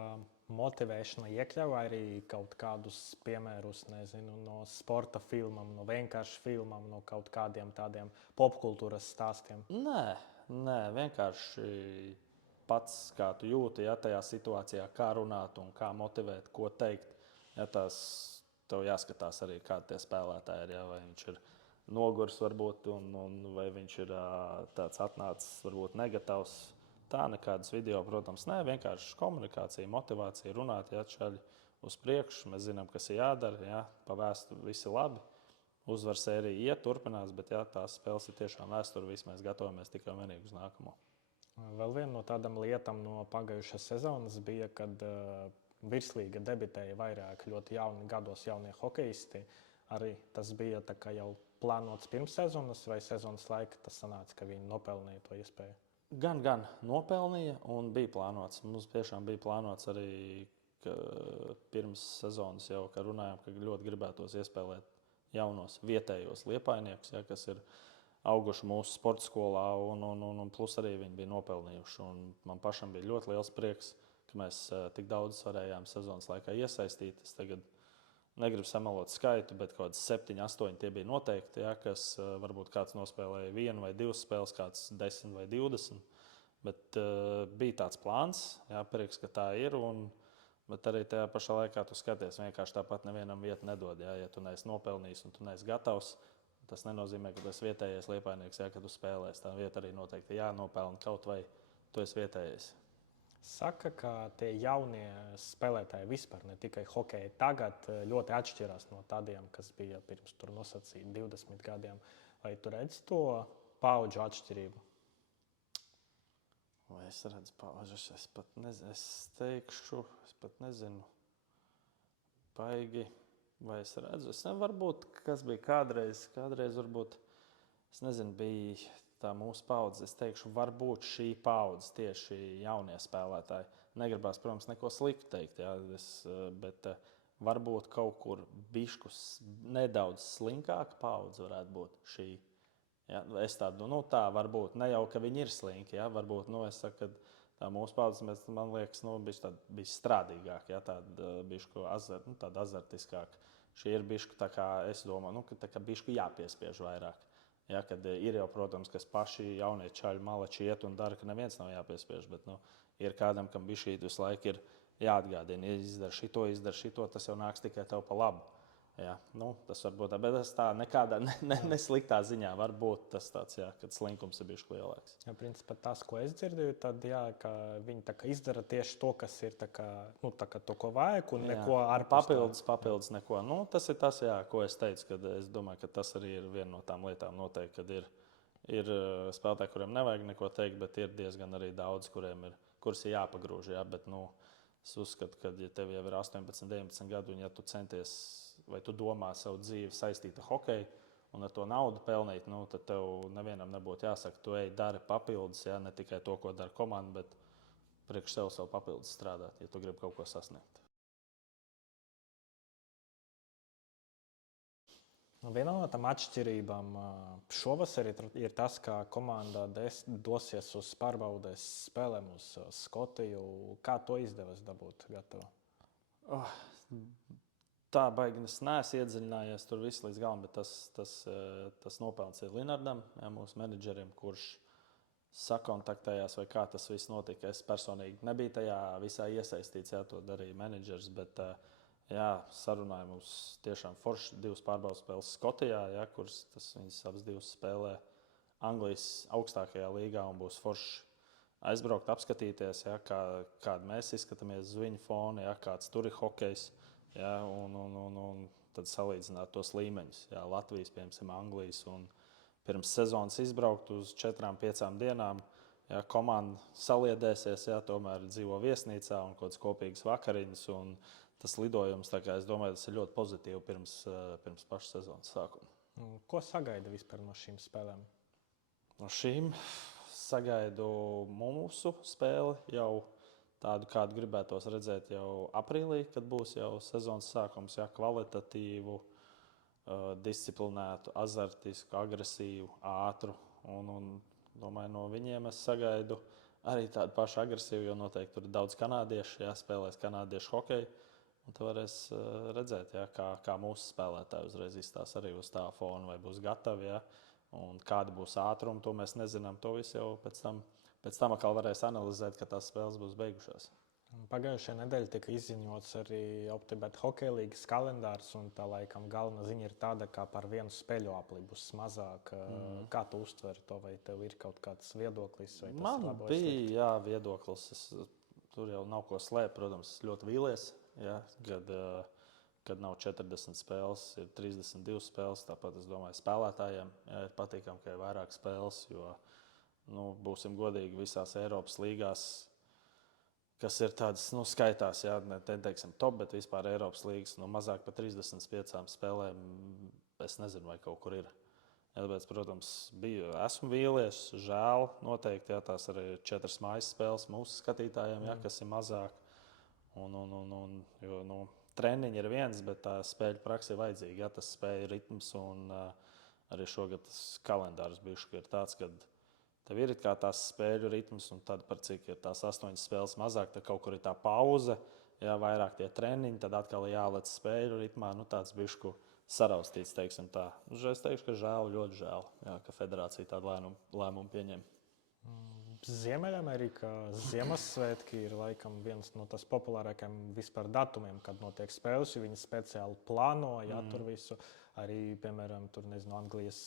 motivēšana iekļauj arī kaut kādus piemērus, nezinu, no sporta filmām, no vienkārši filmām, no kaut kādiem tādiem popkultūras stāstiem? Nē, vienkārši pats, kā tu jūti, ja tajā situācijā, kā runāt un kā motivēt, ko teikt. Ja tās tev jāskatās arī, kādi tie spēlētāji ir. Ja, vai viņš ir noguris, varbūt, un vai viņš ir tāds atnācis, varbūt negatavs. Tā nekādas video, protams, nē, vienkārši komunikācija, motivācija, runāt, ja čaļi uz priekšu. Mēs zinām, kas ir jādara, ja, pa vēsturi visi labi. Uzvaru sērija iet, turpinās, bet ja, tās spēles ir tiešām vēsture, visi mēs gatavojamies tikai un vienīgi uz nākamo. Vēl viena no tādām lietām no pagājušās sezonas bija, kad virslīga debitēja vairāk ļoti gados jaunie hokeisti. Arī tas bija jau plānots pirms sezonas vai sezonas laika. Tas sanāca, ka viņi nopelnīja to iespēju. Gan nopelnīja un bija plānots. Mums tiešām bija plānots arī pirms sezonas jau, ka runājām, ka ļoti gribētos iespēlēt jaunos vietējos liepainiekus, ja, kas ir auguši mūsu sporta skolā, un plus arī viņi bija nopelnījuši. Un man pašam bija ļoti liels prieks, ka mēs tik daudz varējām sezonas laikā iesaistīt. Es tagad negribu samalot skaitu, bet kaut kāds 7, 8 tie bija noteikti, ja, kas varbūt kāds nospēlēja 1 vai 2 spēles, kāds 10 vai 20. Bet bija tāds plāns, ja, prieks, ka tā ir. Bet arī tajā pašā laikā tu skaties, vienkārši tāpat nevienam vietu nedod. Ja tu neesi nopelnījis un tu neesi gatavs, tas nenozīmē, ka tu esi vietējais liepainieks, ja, kad tu spēlēsi. Tā vieta arī noteikti jānopelna kaut vai tu esi vietējais. Saka, ka tie jaunie spēlētāji vispār, ne tikai hokeja, tagad ļoti atšķirās no tādiem, kas bija pirms tur nosacīti 20 gadiem. Vai tu redzi to paudžu atšķirību? Vai es redzu paudžus? Es pat nezinu. Es teikšu, es pat nezinu. Baigi. Vai es redzu? Es nevaru būt, kas bija kādreiz varbūt, es nezinu, bija tā mūsu paudze. Es teikšu, varbūt šī paudze tieši jaunie spēlētāji. Negribās, protams, neko sliktu teikt, ja, bet varbūt kaut kur biškus nedaudz slinkāka paudze varētu būt šī. Ja, es tādu, tā varbūt, ne jau, ka viņi ir slinki, ja, varbūt, es saku, ka tā mūsu paudze, man liekas, bija strādīgāka, ja, tāda azartiskāka. Šī ir bišku, tā kā es domāju, ka tā kā bišku jāpiespiež vairāk. Ja, kad ir jau, protams, kas paši jaunie čaļi malači iet un dara, ka neviens nav jāpiespiež, bet ir kādam, kam bišķīt visu laiku ir jāatgādina, izdara šito, tas jau nāks tikai tev pa labu. Jā, tas var būt tā, bet tas tā nekādā nesliktā ziņā var būt tas tāds, jā, kad slinkums ir bijis lielāks. Jā, principā tas, ko es dzirdēju, tad jā, ka viņi izdara tieši to, kas ir tā kā to, ko vajag, un jā, neko ārpus. Papildus neko. Tas ir tas, jā, ko es teicu, kad es domāju, ka tas arī ir viena no tām lietām noteikti, kad ir spēlētāji, kuriem nevajag neko teikt, bet ir diezgan arī daudz, kurus ir jāpagrūž, jā, bet, es uzskatu, ka, ja tev jau ir 18, 19 gadu, un ja tu centies vai tu domā savu dzīvi saistīt ar hokeju un ar to naudu pelnīt, tad tev nevienam nebūtu jāsaka, tu ej, dari papildus, ja, ne tikai to, ko dara komanda, bet priekš sev papildus strādāt, ja tu gribi kaut ko sasniegt. Viena no tām atšķirībām šovasar ir tas, ka komanda dosies uz pārbaudes spēlēm uz Skotiju. Kā to izdevās dabūt gatavu? Tā baigi es neesmu iedziļinājies tur viss līdz galam, bet tas nopelns ir Linardam, ja, mūsu menedžerim, kurš sakontaktējās, vai kā tas viss notika. Es personīgi nebiju tajā visā iesaistīts, jā, to darīja menedžers, bet jā, sarunāja mums tiešām forši 2 pārbaudas spēles Skotijā, ja, kuras viņas abas 2 spēlē Anglijas augstākajā līgā un būs forši aizbraukt, apskatīties, ja, kāda mēs izskatāmies uz viņu fona, ja, kāds tur ir hokejs. Ja, un tad salīdzināt tos līmeņus. Jā, Latvijas, piemēram, Anglijas. Un pirms sezonas izbraukt uz 4-5 dienām. Ja komanda saliedēsies, ja tomēr dzīvo viesnīcā un kaut kādas kopīgas vakariņas. Tas lidojums, es domāju, tas ir ļoti pozitīvi pirms pašas sezonas sākuma. Ko sagaida vispār no šīm spēlēm? No šīm sagaidu mūsu spēli jau tādu, kādu gribētos redzēt jau aprīlī, kad būs jau sezonas sākums, ja kvalitatīvu, disciplinētu, azartisku, agresīvu, ātru. Domāju, no viņiem es sagaidu arī tādu pašu agresīvu, jo noteikti tur ir daudz kanādiešu, ja spēlēs kanādiešu hokeju. Tad varēs redzēt, ja, kā mūsu spēlētāji uzreiz izstās arī uz tā fona, vai būs gatavi, ja, un kāda būs ātruma. To mēs nezinām. To visu jau pēc tam atkal varēs analizēt, kad tās spēles būs beigušās. Pagājušajā nedēļā tika izziņots arī Optibet hokeja līgas kalendārs, un tā laikam galvenā ziņa ir tāda, ka par vienu spēļu apli būs mazāk. Kā tu uztver to, vai tev ir kaut kāds viedoklis? Man bija viedoklis. Tur jau nav ko slēpt, protams, ļoti vīlies. Ja, kad nav 40 spēles, ir 32 spēles. Tāpat es domāju, spēlētājiem ir patīkami, ka ir vairāk spēles. Jo, būsim godīgi, visās Eiropas līgās, kas ir tādas, skaitās, ja, neteiksim top, bet vispār Eiropas līgas, mazāk par 35 spēlēm, es nezinu, vai kaut kur ir. Ja, tāpēc, protams, esmu vīlies, žēl noteikti, ja tās arī ir 4 mājas spēles mūsu skatītājiem, ja, kas ir mazāk. Jo, treniņi ir viens, bet tā spēļu praksa ir vajadzīga. Ja, tas spēļu ritms un arī šogad tas kalendārs bišķi ir tāds, ka tev ir kā tās spēļu ritms, un tad par cik ir tās 8 spēles mazāk, tad kaut kur ir tā pauze, ja vairāk tie treniņi, tad atkal jālec spēļu ritmā, tāds bišķi saraustīts, teiksim tā. Es teikšu, ka žēl, ļoti žēl, ja, ka federācija tādu lēmumu pieņem. Ziemeļamerikā Ziemassvētki ir laikam viens no tās populārākajiem vispār datumiem, kad notiek spēles. Viņi speciāli plāno, ja tur visu. Arī, piemēram, Anglijas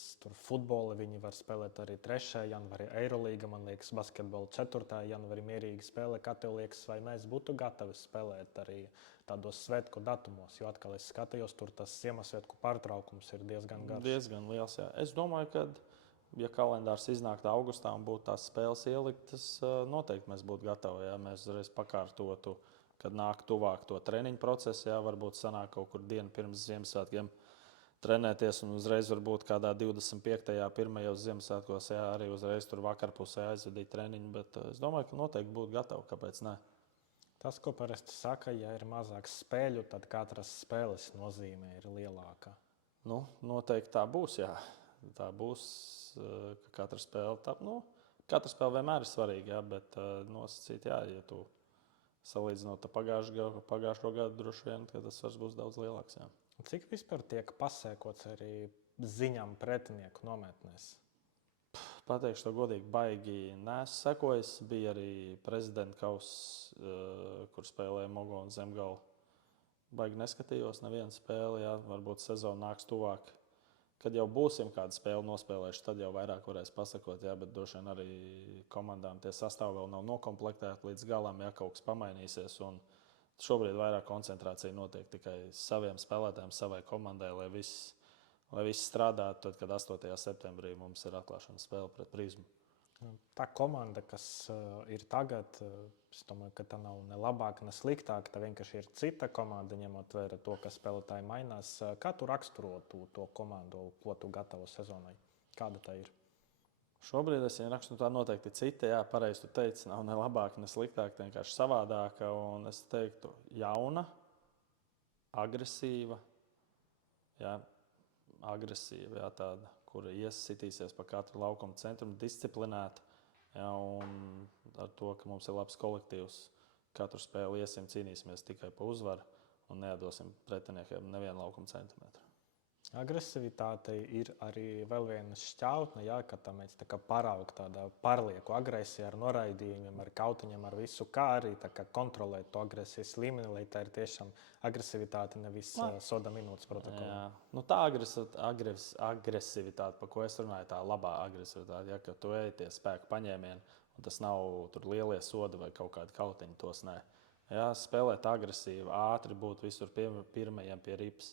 futbolu viņi var spēlēt arī 3. janvārī. Eirolīga, man liekas, basketbolu 4. janvārī mierīgi spēlē. Kā tev liekas, vai mēs būtu gatavi spēlēt arī tādos svētku datumos? Jo atkal es skatījos, tur tas Ziemassvētku pārtraukums ir diezgan garš. Diezgan liels, jā. Es domāju, ka ja kalendārs iznāktu augustā un būtu tās spēles ieliktas, noteikti mēs būtu gatavi. Ja mēs uzreiz pakārtotu, kad nāk tuvāk to treniņu procesu, ja varbūt sanāk kaut kur dienu pirms Ziemassvētkiem trenēties un uzreiz varbūt kādā 25. pirmajos Ziemassvētkos, ja arī uzreiz tur vakarpusē aizvadīt treniņu. Bet es domāju, ka noteikti būtu gatavi. Kāpēc ne? Tas, ko parasti saka, ja ir mazāk spēļu, tad katras spēles nozīme ir lielāka. Noteikti tā būs, jā. Tā būs, ka katra spēle vienmēr ir svarīga, jā, bet nosacīt, jā, ja tu salīdzinot ar pagājušo gadu, droši vien, ka tas svars būs daudz lielāks. Jā. Cik vispār tiek pasēkots arī ziņām pretinieku nometnēs? Pateikšu to godīgi, baigi neesmu sekojis. Bija arī prezidenta kauss, kur spēlēja Mogo un Zemgala. Baigi neskatījos nevienu spēli, jā, varbūt sezona nāks tuvāk. Kad jau būsim kādu spēli nospēlējuši, tad jau vairāk varēs pasakot, jā, bet droši vien arī komandām tie sastāvi vēl nav nokomplektēti līdz galam, ja kaut kas pamainīsies. Šobrīd vairāk koncentrācija notiek tikai saviem spēlētājiem, savai komandai, lai viss strādātu, tad, kad 8. septembrī mums ir atklāšanas spēle pret Prizmu. Tā komanda, kas ir tagad, es domāju, ka tā nav ne labāka, ne sliktāka. Tā vienkārši ir cita komanda, ņemot vērā to, ka spēlētāji mainās. Kā tu raksturotu to komandu, ko tu gatavo sezonai? Kāda tā ir? Šobrīd es rakstu, tā noteikti cita. Jā, pareizi tu teici, nav ne labāka, ne sliktāka, vienkārši savādāka. Un es teiktu, jauna, agresīva, jā, tāda, kura iesitīsies pa katru laukumu centrumu, disciplinēta. Ja, un ar to, ka mums ir labs kolektīvs, katru spēli iesim, cīnīsimies tikai par uzvaru un nedosim pretiniekiem nevienu laukumu centimetru. Agresivitāte ir arī vēl viena šķautne, ja, ka tā mēs parauga tādā pārlieku agresiju ar noraidījumiem, ar kautiņiem, ar visu, kā arī kontrolēt to agresijas līmeni, lai tā ir tiešām agresivitāte, nevis soda minūtes protokolā. Tā agresivitāte, par ko es runāju, tā labā agresivitāte, ja, ka tu ej tie spēku paņēmieni, un tas nav tur lielie sodi vai kaut kādi kautiņi, tos nē. Jā, spēlēt agresīvi, ātri būt visur pirmajiem pie rips,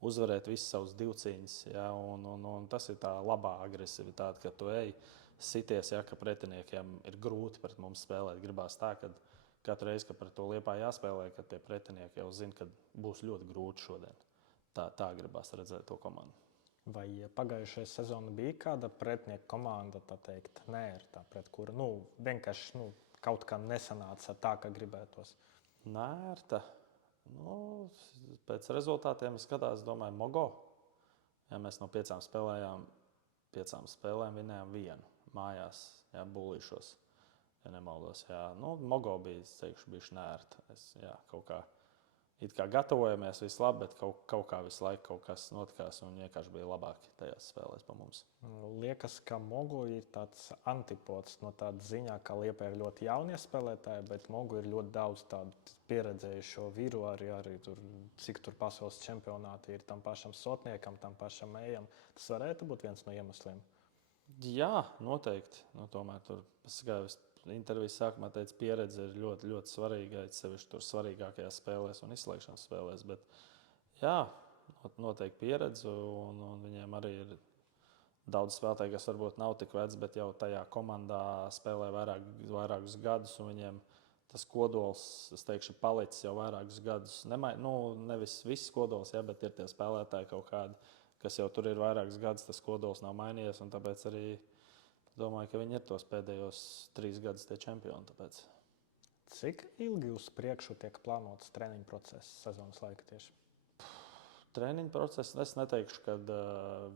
uzvarēt visus savus divcīņus. Ja, un tas ir tā labā agresivitāte, kad tu ej, sities, ja, ka pretiniekiem ir grūti pret mums spēlēt. Gribās tā, ka katru reizi, kad pret to Liepāju jāspēlē, kad tie pretinieki jau zina, ka būs ļoti grūti šodien. Tā gribās redzēt to komandu. Vai pagājušajā sezonā bija kāda pretinieka komanda, tā teikt, nērta, pret kuru vienkārši kaut kā nesanāca tā, kā gribētos? Nērta. Pēc rezultātiem skatās, domāju, Mogo. Ja mēs no 5 spēlēm vinējām 1 mājās, ja, Bulīšos. Ja nemaldos, jā. Mogo bija, es teikšu, bijuši nērti. Kaut kā it kā gatavojamies, viss labi, bet kaut kā visu laiku kaut kas notikās un vienkārši bija labāki tajās spēlēs pa mums. Liekas, ka Mogo ir tāds antipods no tāda ziņā, ka Liepāja ir ļoti jaunie spēlētāji, bet Mogo ir ļoti daudz tādu pieredzējušo vīru, arī tur, cik tur pasaules čempionāti ir tam pašam Sotniekam, tam pašam Ejam. Tas varētu būt viens no iemesliem. Jā, noteikti. Tomēr tur intervijas sākumā teica, pieredze ir ļoti, ļoti svarīga. Sevišķi tur svarīgākajās spēlēs un izslēgšanas spēlēs. Bet, jā, noteikti pieredze. Un viņiem arī ir daudz spēlētāju, kas varbūt nav tik veci, bet jau tajā komandā spēlē vairākus gadus. Viņiem tas kodols, es teikšu, palicis jau vairākus gadus. Nevis viss kodols, ja, bet ir tie spēlētāji kaut kādi, kas jau tur ir vairākus gadus. Tas kodols nav mainījies. Tāpēc arī domāju, ka viņi ir tos pēdējos 3 gadus tie čempioni. Tāpēc. Cik ilgi uz priekšu tiek plānots treniņu process sezonas laika tieši? Treniņu process es neteikšu, ka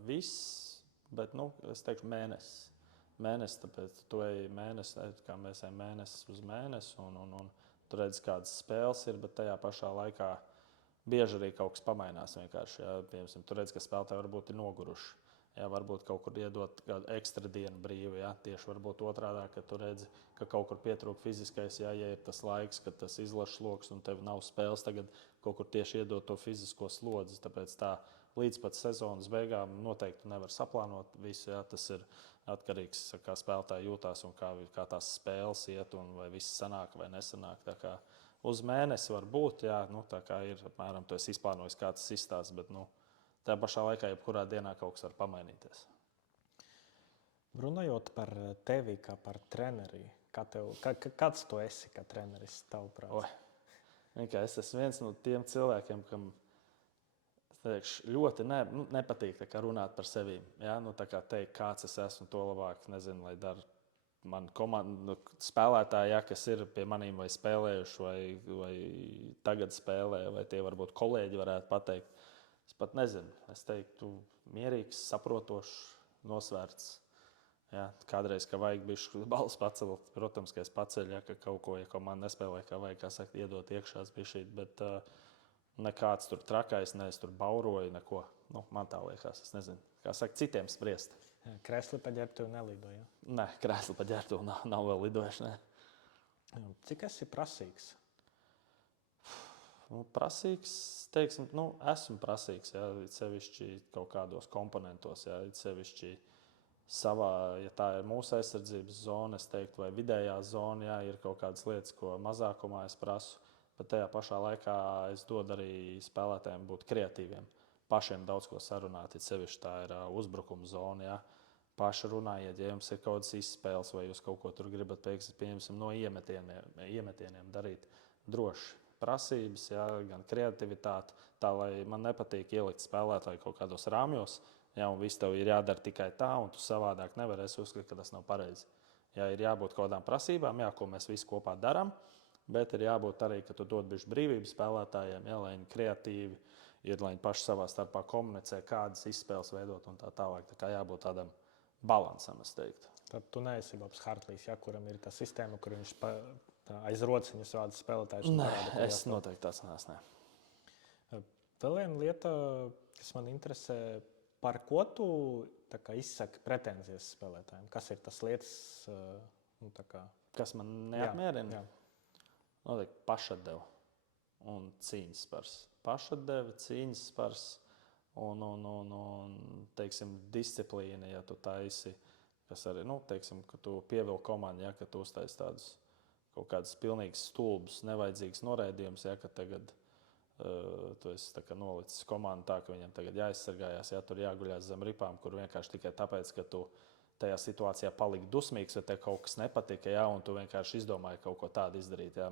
viss, bet es teikšu mēnesis. Mēnesis, tāpēc tu ej mēnesi, kā mēs ejam mēnesis uz mēnesi, un tu redzi, kādas spēles ir, bet tajā pašā laikā bieži arī kaut kas pamainās vienkārši. Ja, piemēram, tu redzi, ka spēlētāji varbūt ir noguruši. Jā, varbūt kaut kur iedot kādu ekstra dienu brīvu. Jā, tieši varbūt otrādi, ka tu redzi, ka kaut kur pietrūk fiziskais, jā, ja ir tas laiks, kad tas izlaša sloks un tev nav spēles, tagad kaut kur tieši iedot to fizisko slodzi. Tāpēc tā līdz pat sezonas beigām noteikti nevar saplānot visu. Jā, tas ir atkarīgs no tā, kā spēlētāji jūtās un kā tās spēles iet, un vai viss sanāk vai nesanāk. Tā kā uz mēnesi var būt, jā, tā kā ir apmēram tu esi izplānojis, kā tas izstāsta, bet tā pašā laikā, jebkurā dienā kaut kas var pamainīties. Runājot par tevi kā par treneri, kāds tu esi kā treneris, tavuprāt? Es esmu viens no tiem cilvēkiem, kam ļoti nepatīk runāt par sevi. Ja? Tā kā teikt, kāds es esmu, to labāk nezinu, lai dara man komandu spēlētāji, ja, kas ir pie maniem vai spēlējuši, vai tagad spēlē, vai tie varbūt kolēģi varētu pateikt. Es pat nezinu. Es teiktu, mierīgs, saprotošs, nosvērts. Ja, kādreiz, ka vajag bišķi balvas pacelt, protams, ka es paceļu, ja, ka kaut ko, ja komanda nespēlē, kā vajag, kā saka, iedot iekšā bišķīt, bet nekāds tur trakais, ne es tur bauroju, neko. Man tā liekas, es nezinu. Kā saka, citiem spriest. Krēsli pa ģērbtuvi nelidoja? Nē, krēsli pa ģērbtuvi nav vēl lidojuši, ne. Cik esi prasīgs? Prasīgs, teiksim, esmu prasīgs, ja, sevišķi kaut kādos komponentos, ja, sevišķi savā, ja tā ir mūsu aizsardzības zona, es teiktu, vai vidējā zona, ja ir kaut kādas lietas, ko mazākumā es prasu, bet tajā pašā laikā es dodu arī spēlētājiem būt kreatīviem, pašiem daudz ko sarunāt, sevišķi tā ir uzbrukuma zona, ja. Paši runājiet, ja jums ir kaut kādas izspēles, vai jūs kaut ko tur gribat, pieņemsim, no iemetieniem darīt droši. Prasības, jā, gan kreativitāte, tā lai man nepatīk ielikt spēlētāju kaut kādos rāmjos, jā, un viss tev ir jādara tikai tā, un tu savādāk nevari. Es uzskatu, ka tas nav pareizi. Jā, ir jābūt kaut kādām prasībām, jā, ko mēs visi kopā darām, bet ir jābūt arī, ka tu dod bišķi brīvību spēlētājiem, jā, lai viņi kreatīvi ir, lai viņi paši savā starpā komunicē, kādas izspēles veidot un tā tālāk. Tā kā jābūt tādam balansam, es teiktu. Tad tu neesi Bobs Hartlīs, ja, kuram ir tā sistēma, kur viņš aiz rociņas vada spēlētājus. Nē, es noteikti tāds neesmu. Vēl viena lieta, kas man interesē, par ko tu izsaki pretenzijas spēlētājiem? Kas ir tas lietas, kas man neapmierina? Jā. Noteikti pašatdeva un cīņas spars. Pašatdeva, cīņas spars un teiksim, disciplīna, ja tu taisi, kas arī, teiksim, ka tu pievilki komandu, ja, ka tu uztaisi tādus kaut kādas pilnīgas stulbas, nevajadzīgas noraidījumus, ja, ka tagad tu esi nolicis komandu tā, ka viņam tagad jāizsargājās, ja tur jāguļās zem ripām, kur vienkārši tikai tāpēc, ka tu tajā situācijā paliki dusmīgs, vai tev kaut kas nepatika, ja, un tu vienkārši izdomāji kaut ko tādu izdarīt. Ja,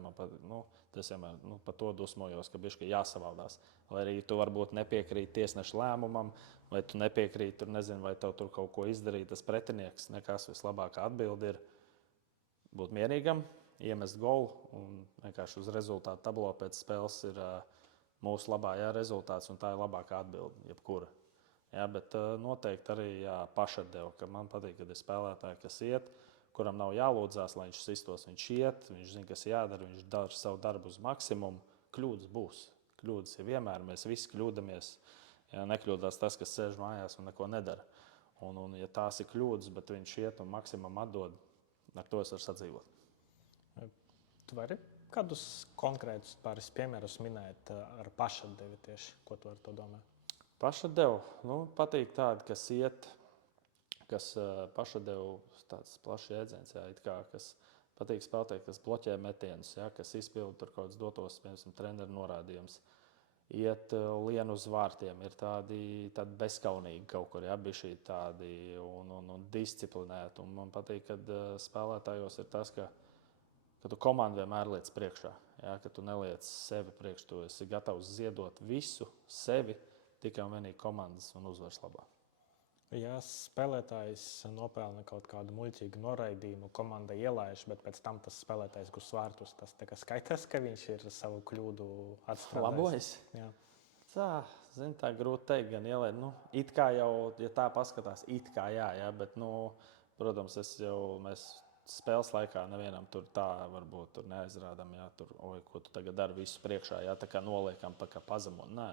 tas vienmēr par to dusmojos, ka bišķi jāsavaldās. Lai arī tu varbūt nepiekrīti tiesneša lēmumam, vai tu nepiekrīti, tur nezinu, vai tev tur kaut ko izdarīt, tas pretinieks, nekas vislabākā atbilde ir būt mierīgam, iemest golu un vienkārši uz rezultātu tablo pēc spēles ir mūsu labā rezultāts, un tā ir labākā atbilde, jebkura. Jā, bet noteikti arī pašatdeva, ka man patīk, kad ir spēlētāji, kas iet, kuram nav jālūdzās, lai viņš sistos, viņš iet, viņš zina, kas jādara, viņš dara savu darbu uz maksimumu. Kļūdas būs. Kļūdas ir vienmēr, mēs visi kļūdamies. Jā, nekļūdās tas, kas sēž mājās un neko nedara. Un ja tās ir kļūdas, bet viņš iet un maksimumu atdod, ar to es varu sadzīvot. Tu vari kādus konkrētus pāris piemērus minēt ar pašatdevi tieši, ko tu ar to domā? Pašatdevu, patīk tādi, kas iet, kas pašatdevu, tāds plašs jēdziens, jā, it kā, kas patīk spēlētāji, kas bloķē metienus, jā, kas izpilda tur kaut kādus dotos, piemēram, treneru norādījumus. Iet lien uz vārtiem, ir tādi bezkaunīgi kaut kur, jā, bišķi tādi un disciplinēti. Un man patīk, kad spēlētājos ir tas, ka tu komandu vienmēr liec priekšā, jā, ka tu neliec sevi priekš, tu esi gatavs ziedot visu sevi, tikai un vienīgi komandas un uzvaras labā. Ja spēlētājs nopelna kaut kādu muļķīgu noraidījumu, komanda ielaiž, bet pēc tam tas spēlētājs gus vārtus, tas skaitās, ka viņš ir savu kļūdu atstrādājis. Labojas? Jā. Tā grūti teikt, gan ielaid. It kā jau, ja tā paskatās, it kā jā, bet, protams, mēs spēles laikā nevienam tur tā varbūt tur neaizrādam, jā, tur, ko tu tagad dari visu priekšā, jā, tā kā noliekam, tā kā pazemot. Nē.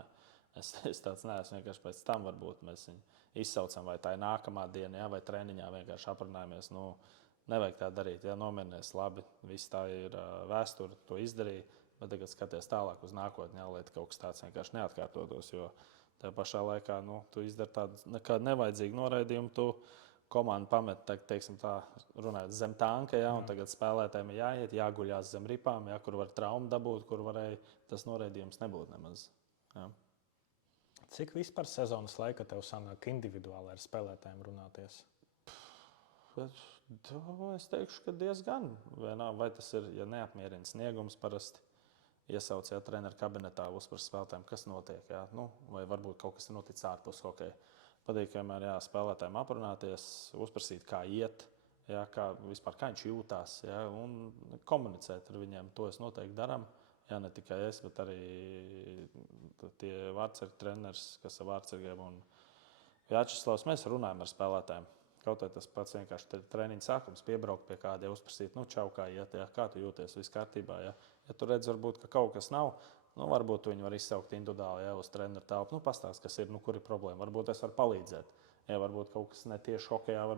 Es tāds neesmu, vienkārši pēc tam varbūt mēs viņu izsaucam, vai tā ir nākamā diena, jā, vai treniņā vienkārši aprunājamies. Nevajag tā darīt, jā, nomierinies labi, viss tā ir vēsture, to izdarīja, bet tagad skaties tālāk uz nākotni, jā, lai kaut kas tāds vienkārši neatkārtotos, jo tajā pašā laikā, tu izdari tādu nekādu nevajadzīgu noraidījumu, tu komandu pamet, teiksim tā, runājot zem tanka, jā, un tagad spēlētājiem ir jāiet, jāguļās zem ripām, jā, kur var traumu dabūt, kur varēja tas noraidījums nebūt nemaz. Jā. Cik vispār sezonas laika tev sanāk individuāli ar spēlētājiem runāties? Es teikšu, ka diezgan. Vai tas ir, ja neapmierina sniegums, parasti iesauc treneru kabinetā uzprast spēlētājiem, kas notiek. Jā, vai varbūt kaut kas ir noticis ārpus hokeja. Patīk vienmēr spēlētājiem aprunāties, uzprasīt, kā iet, jā, kā viņš jūtās, jā, un komunicēt ar viņiem. To es noteikti daram. Jā, ne tikai es, bet arī tie vārdsargi treneris, kas ir vārdsargiem. Jāčeslavs, mēs runājam ar spēlētājiem. Kaut arī tas pats vienkārši treniņa sākums, piebraukt pie kādiem, uzprasīt, čau, kā iet, jā, kā tu jūties, viss kārtībā. Jā. Ja tu redz, varbūt, ka kaut kas nav, varbūt viņi var izsaukt individuāli, jā, uz treneru telpu. Pastāst, kas ir, kur ir problēma. Varbūt es varu palīdzēt. Jā, varbūt kaut kas netieši hokejā,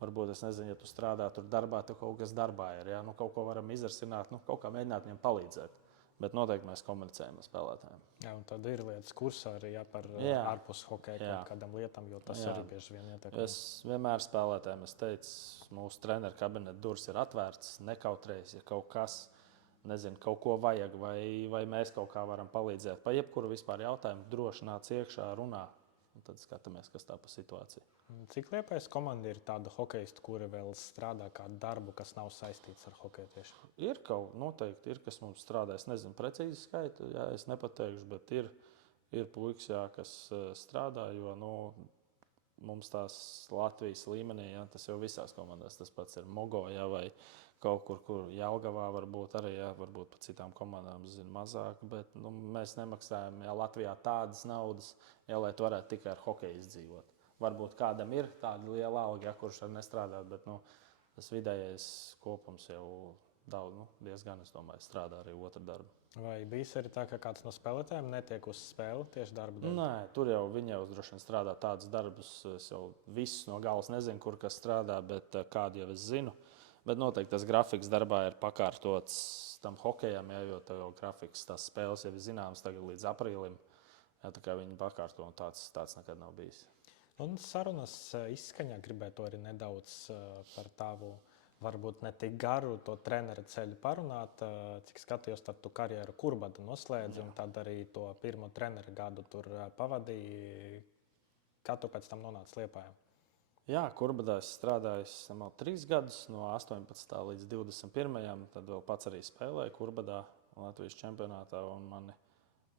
varbūt es nezinu, ja tu strādā tur darbā, tev kaut kas darbā ir. Jā, kaut ko varam izrasināt, kaut kā mēģināt viņiem palīdzēt. Bet noteikti mēs komunicējam ar spēlētājiem. Jā, un tad ir lietas kursā arī par ārpus hokeja kaut kādām lietām, jo tas arī bieži vien ietekmē. Es vienmēr spēlētājiem teicu, mūsu treneru kabineta durvis ir atvērtas, nekautrējas, ja kaut kas, nezinu, kaut ko vajag, vai mēs kaut kā varam palīdzēt. Pa jebkuru vispār jautājumu droši nāc iekšā, runā, un tad skatāmies, kas tā pa situāciju. Cik Liepājas komanda ir tāda hokeistu, kuri vēl strādā kādu darbu, kas nav saistīts ar hokeju tieši? Ir kaut noteikti, kas mums strādā. Es nezinu precīzi skaitu, jā, es nepateikšu, bet ir puikas, jā, kas strādā, jo mums tās Latvijas līmenī, jā, tas jau visās komandās tas pats ir Mogo, jā, vai kaut kur Jelgavā varbūt arī, jā, varbūt pa citām komandām zinu mazāk, bet mēs nemaksājam, jā, Latvijā tādas naudas, jā, lai tu varētu tikai ar hokeju izdzīvot. Varbūt kādam ir tāda liela alga, ja, kurš ar nestrādāt, bet tas vidējais kopums jau daudz, diezgan, es domāju, strādā arī otru darbu. Vai bijis arī tā, ka kāds no spēlētājiem netiek uz spēli tieši darba dēļ? Nē, tur jau viņi jau droši vien strādā tādus darbus, es jau visus no galas nezinu, kur kas strādā, bet kādu jau es zinu. Bet noteikti tas grafiks darbā ir pakārtots tam hokejam, ja, jo tev jau grafiks, tās spēles jau ir zināmas tagad līdz aprīlim. Ja, tā kā viņi pakārto, un tāds nekad nav bijis. Un sarunas izskaņā gribētu arī nedaudz par tavu varbūt ne tik garu to treneru ceļu parunāt, cik skatījos, tad tu karjeru Kurbada noslēdzi, un tad arī to pirmo treneru gadu tur pavadīji. Kā tu pēc tam nonāci Liepājā? Jā, Kurbadā es strādāju 3 gadus, no 18. līdz 21. Tad vēl pats arī spēlēju Kurbadā Latvijas čempionātā, un mani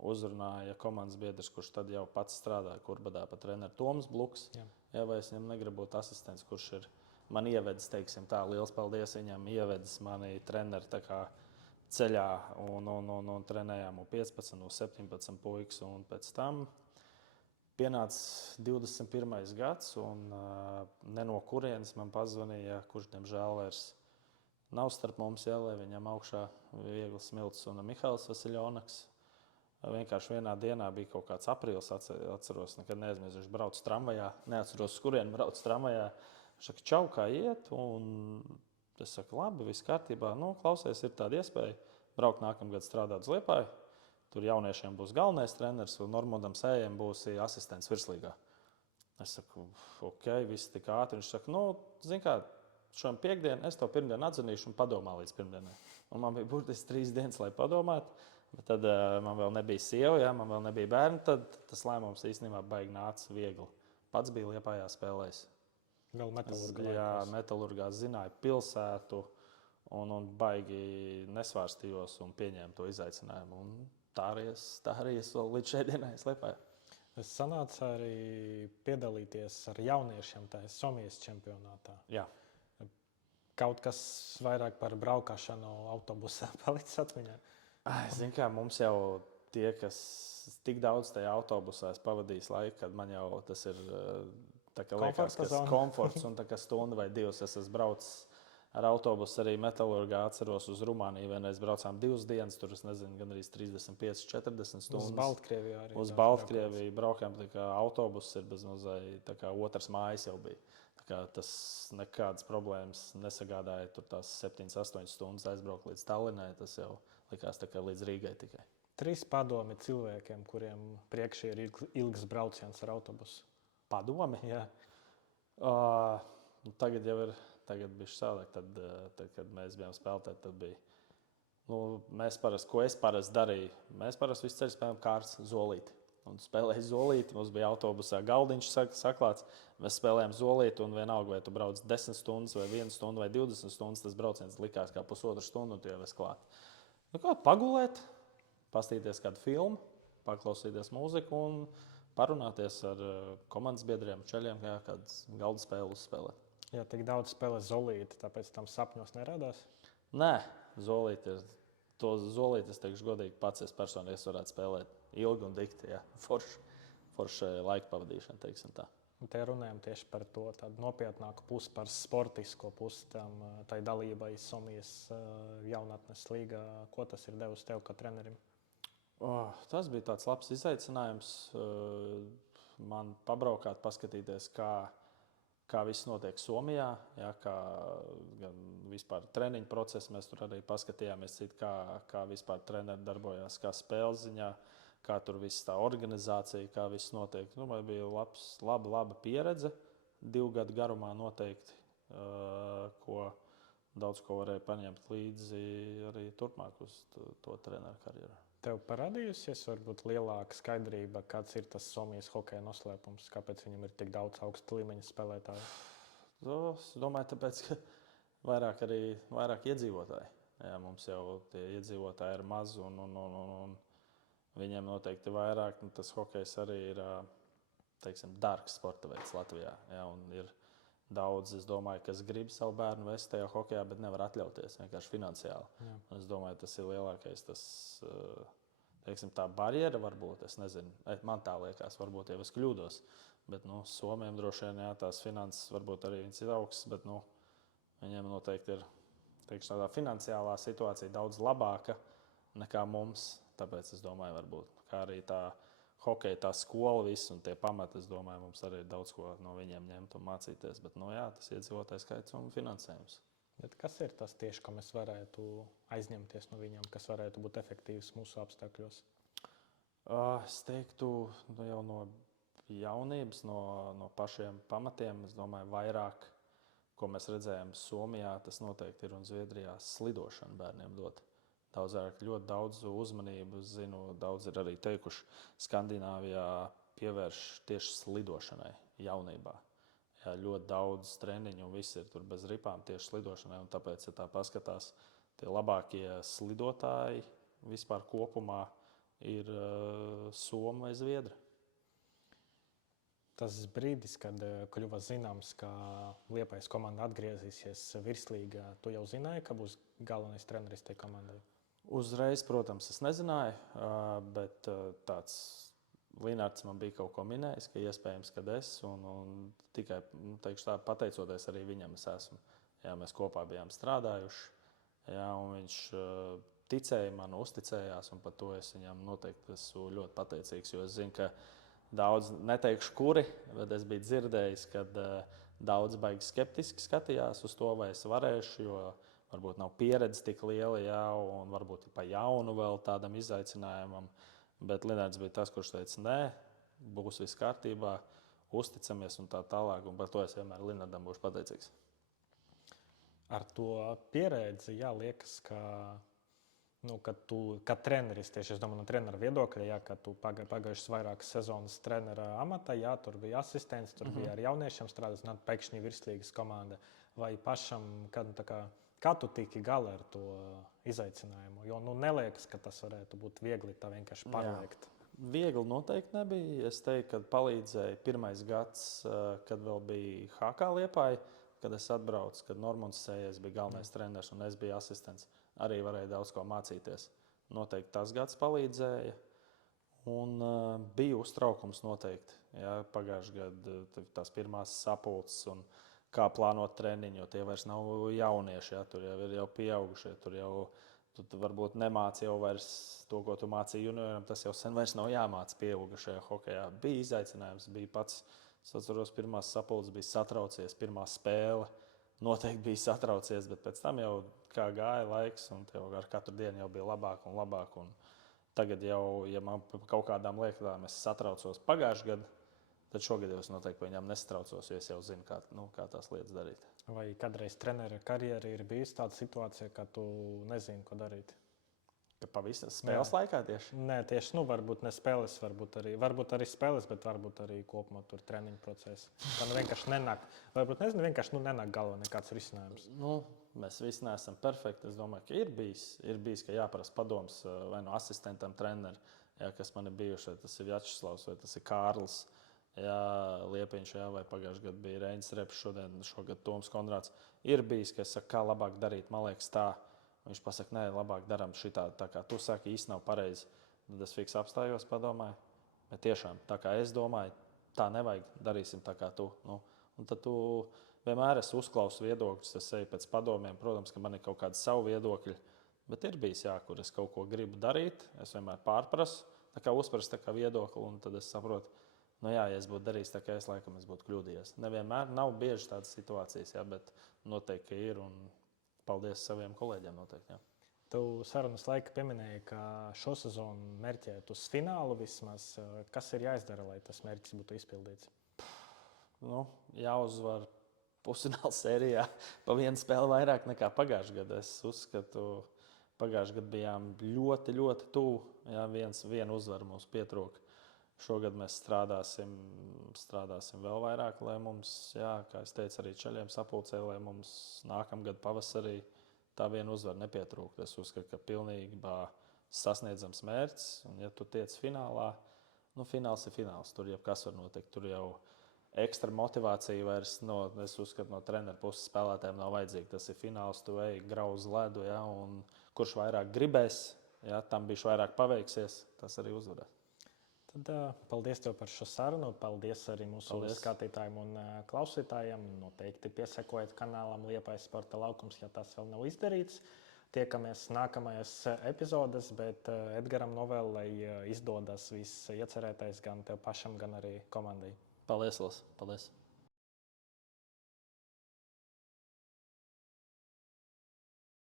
uzrunāja komandas biedrs, kurš tad jau pats strādāja Kurbadā pa treneru Toms Bluks. Jā, vai es viņam negribu būt asistents, kurš ir man ievedis, teiksim tā, liels paldies viņam, ievedis mani treneru tā kā ceļā, un trenējām 15, 17 puikas, un pēc tam pienāca 21. gads, un ne no kurienes man pazvanīja, kurš, diemžēl, vairs nav starp mums, lai viņam augšā Viegls Smilts un Mihails Vasiljonaks. Vienkārši vienā dienā bija kaut kāds aprīlis, atceros, nekad neaizmirsu, viņš brauc tramvajā, neatceros, uz kurieni brauc tramvajā. Viņš saka, čau, kā iet, un es saku, labi, viss kārtībā. Nu, klausies, ir tāda iespēja braukt nākamgad strādāt uz Liepāju. Tur jauniešiem būs galvenais treneris, un Normandam Sējiem būs asistents virslīgā. Es saku, ok, viss tik ātri. Viņš saka, nu, zini kā, šodien piekdien, es tev pirmdien atzinīšu un padomā līdz pirmdienai. Un man bija burtiski 3 dienas, lai padomātu, bet tad man vēl nebija sieva, jā, man vēl nebija bērni, tad tas lēmums īstenībā baigi nāca viegli. Pats bija Liepājā spēlējis. Vēl metalurgā. Jā, metalurgā zināju pilsētu, un baigi nesvārstījos un pieņēmu to izaicinājumu. Un tā arī es vēl līdz šai dienai Liepājā. Es sanācu arī piedalīties ar jauniešiem tajā Somijas čempionātā. Jā. Kaut kas vairāk par braukšanu autobusā palicis atmiņā. Zini kā, mums jau tie, kas tik daudz tajā autobusā pavadījis laiku, kad man jau tas ir tā kā liekas, kas komforts un tā kā stunda vai 2 es esmu braucis ar autobusu arī metalurgā, atceros uz Rumāniju. Vienreiz braucām 2 dienas, tur es nezinu, gan arī 35, 40 stundas. Uz Baltkrieviju arī. Uz Baltkrieviju braukām, tā kā autobuss ir bezmazai, tā kā otrs mājas jau bija. Tā kā tas nekādas problēmas nesagādāja, tur tās 7, 8 stundas aizbraukt līdz Tallinai, tas jau likās tā kā līdz Rīgai tikai. 3 padomi cilvēkiem, kuriem priekšā ir ilgs brauciens ar autobusu. Padomi? Jā. Tagad jau ir. Tagad bija savādāk, tad, kad mēs bijām spēlētāji, tad bija. Ko es parasti darīju? Mēs parasti visu ceļu spēlējām kārtas zolīti. Un spēlēju zolīti, mums bija autobusā galdiņš saklāts. Mēs spēlējām zolīti, un vienalga, vai tu brauc 10 stundas, vai 1 stundu, vai 20 stundas, tas brauciens likās kā pusotru stundu, un tu jau esi klāt. Nu, kā pagulēt, pastīties kādu filmu, paklausīties mūziku un parunāties ar komandas biedriem, čeļiem, kā kādas galda spēles spēlēt. Jā, tik daudz spēlē zolīti, tāpēc tam sapņos neradās? Nē, zolīti ir. To zolīti, es teikšu godīgi, pats es personīgi varētu spēlēt ilgi un dikti. Forša laika pavadīšana, teiksim tā. Un te runājam tieši par to tādu nopietnāku pusi, par sportisko pusi, tai dalībai Somijas jaunatnes līgā. Ko tas ir devis tev kā trenerim? Tas bija tāds labs izaicinājums. Man pabraukāt, paskatīties, kā viss notiek Somijā, jā, kā gan vispār treniņu procesi. Mēs tur arī paskatījāmies, kā vispār treneri darbojās, kā spēles ziņā, kā tur viss tā organizācija, kā viss notiek. Man bija laba pieredze 2 gadu garumā noteikti, daudz ko varēja paņemt līdzi arī turpmāk uz to treneru karjeru. Tev parādījusies varbūt lielāka skaidrība, kāds ir tas Somijas hokeja noslēpums, kāpēc viņam ir tik daudz augsta līmeņa spēlētāju? Es domāju, tāpēc, ka vairāk iedzīvotāji. Jā, mums jau tie iedzīvotāji ir maz, un viņiem noteikti vairāk. Tas hokejs arī ir, teiksim, dārgs sporta veids Latvijā. Jā, un ir daudz, es domāju, kas grib savu bērnu vest tajā hokejā, bet nevar atļauties vienkārši finansiāli. Es domāju, tas ir lielākais, teiksim, tā barjera varbūt, es nezinu, man tā liekas, varbūt jau es kļūdos, bet, Somiem droši vien, jā, tās finanses varbūt arī viņas ir augstas, bet, viņiem noteikti ir, teikšu, tādā finansiālā situācija daudz labāka nekā mums, tāpēc es domāju, varbūt, kā arī tā hokeja, tā skola, viss un tie pamati, es domāju, mums arī ir daudz ko no viņiem ņemt un mācīties. Bet, jā, tas iedzīvotājs skaits un finansējums. Bet kas ir tas tieši, ko mēs varētu aizņemties no viņiem, kas varētu būt efektīvs mūsu apstākļos? Es teiktu, jau no jaunības, no pašiem pamatiem, es domāju, vairāk ko mēs redzējām Somijā, tas noteikti ir un Zviedrijā slidošana bērniem dot. Ļoti daudz uzmanības, zinu, daudz ir arī teikuši, Skandināvijā pievērš tieši slidošanai jaunībā. Jā, ļoti daudz treniņu un viss ir tur bez ripām tieši slidošanai, un tāpēc, ja tā paskatās, tie labākie slidotāji vispār kopumā ir Somi vai Zviedri. Tas brīdis, kad kļuva zināms, ka Liepājas komanda atgriezīsies virslīgā, tu jau zināji, ka būs galvenais treneris tajā komandai? Uzreiz, protams, es nezināju, bet tāds Linārds man bija kaut ko minējis, ka iespējams, kad es, un tikai teikšu tā, pateicoties arī viņam, es esmu. Jā, mēs kopā bijām strādājuši, jā, un viņš ticēja man, uzticējās, un par to es viņam noteikti esmu ļoti pateicīgs, jo es zinu, ka daudz, neteikšu kuri, bet es biju dzirdējis, ka daudz baigi skeptiski skatījās uz to, vai es varēšu, jo varbūt nav pieredze tik liela, jā, un varbūt pa jaunu vēl tādam izaicinājumam. Bet Linārds bija tas, kurš teica, nē, būs viss kārtībā, uzticamies un tā tālāk. Un par to es vienmēr Linārdam būšu pateicīgs. Ar to pieredzi, jā, liekas, ka, kad tu, kā treneris, tieši es domāju no trenera viedokļa, jā, ka tu pagājušas vairākas sezonas trenera amatā, jā, tur bija asistents, tur bija ar jauniešiem strādājis, un pēkšņi virslīgas komanda. Vai pašam, kā tu tiki galā ar to izaicinājumu? Jo neliekas, ka tas varētu būt viegli tā vienkārši pārliekt. Viegli noteikti nebija. Es teiktu, ka palīdzēja pirmais gads, kad vēl bija HK Liepāja, kad es atbraucu, kad Normons Sējais bija galvenais treneris un es biju asistents. Arī varēja daudz ko mācīties. Noteikti tas gads palīdzēja. Un bija uztraukums noteikti. Jā, pagājušajā gadā tās pirmās sapulces un kā plānot treniņu, jo tie vairs nav jaunieši, ja, tur jau ir jau pieaugušie, tu varbūt nemāci jau vairs to, ko tu mācīji junioram, tas jau sen vairs nav jāmāc pieaugušajā hokejā. Bija izaicinājums, bija pats, es atceros, pirmās sapulces bija satraucies, pirmā spēle noteikti bija satraucies, bet pēc tam jau kā gāja laiks un tev ar katru dienu jau bija labāk un labāk. Un tagad jau, ja man kaut kādām lietām es satraucos pagājušajā gadā, tad šogad es noteikti viņam nesatraucos, jo es jau zinu, kā tās lietas darīt. Vai kādreiz treneru karjerā ir bijusi tāda situācija, ka tu nezini, ko darīt? Ka pavisam spēles laikā tieši? Nē, tieši varbūt ne spēles, varbūt arī spēles, bet varbūt arī kopumā tur treniņu process. Tā vienkārši nenāk. Varbūt vienkārši nenāk galvā nekāds risinājums. Mēs visi neesam perfekti. Es domāju, ka ir bijis, ka jāprasa padoms vai no asistentam trenerim, kas man ir bijuši. Tas ir Vjačeslavs vai tas ir Kārlis. Jā, Liepiņš, jā, vai pagājušajā gadā bija Reinis Reps, šogad Toms Konrāds. Ir bijis, ka es saku, kā labāk darīt, man liekas tā. Viņš pasaka, nē, labāk darām šitā, tā kā tu saki, īsti nav pareizi. Tad es fiks apstājos, padomāju. Bet tiešām, tā kā es domāju, tā nevajag, darīsim tā kā tu. Un tad tu vienmēr esi uzklausu viedokļus, es eju pēc padomiem. Protams, ka man ir kaut kādi savi viedokļi, bet ir bijis, jā, kur es kaut ko gribu darīt. Es vienmēr pārprasu, tā kā uzprasu tā kā viedokli, un tad es saprotu, ja es būtu darījis tā, kā es laikam būtu kļūdījies. Nevienmēr nav bieži tādas situācijas, jā, bet noteikti ir. Un paldies saviem kolēģiem noteikti. Jā. Tu sarunas laika pieminēji, ka šo sezonu mērķēt uz finālu vismaz. Kas ir jāizdara, lai tas mērķis būtu izpildīts? Jāuzvar pusfināla sērijā pa vienu spēli vairāk nekā pagājušajā gadā. Es uzskatu, pagājušajā gadā bijām ļoti, ļoti tuvu. Vienu uzvaru mums pietrūka. Šogad mēs strādāsim vēl vairāk, lai mums, jā, kā es teicu, arī ceļiem sapulcē, lai mums nākamgad pavasarī tā viena uzvara nepietrūktu. Es uzskatu, ka pilnībā sasniedzams mērķis, un ja tu tiec finālā, fināls ir fināls, tur jau kas var notikt, tur jau ekstra motivācija vairs, es uzskatu, no treneru puses spēlētājiem nav vajadzīga. Tas ir fināls, tu ej grauz ledu, jā, un kurš vairāk gribēs, jā, tam bišķi vairāk paveiksies, tas arī uzvarēs. Tad paldies tev par šo sarunu. Paldies arī mūsu skatītājiem un klausītājiem. Noteikti piesakojiet kanālam Liepājas Sporta laukums, ja tas vēl nav izdarīts. Tiekamies nākamajās epizodes, bet Edgaram novēlu, lai izdodas viss iecerētais gan tev pašam, gan arī komandai. Paldies, Lās. Paldies.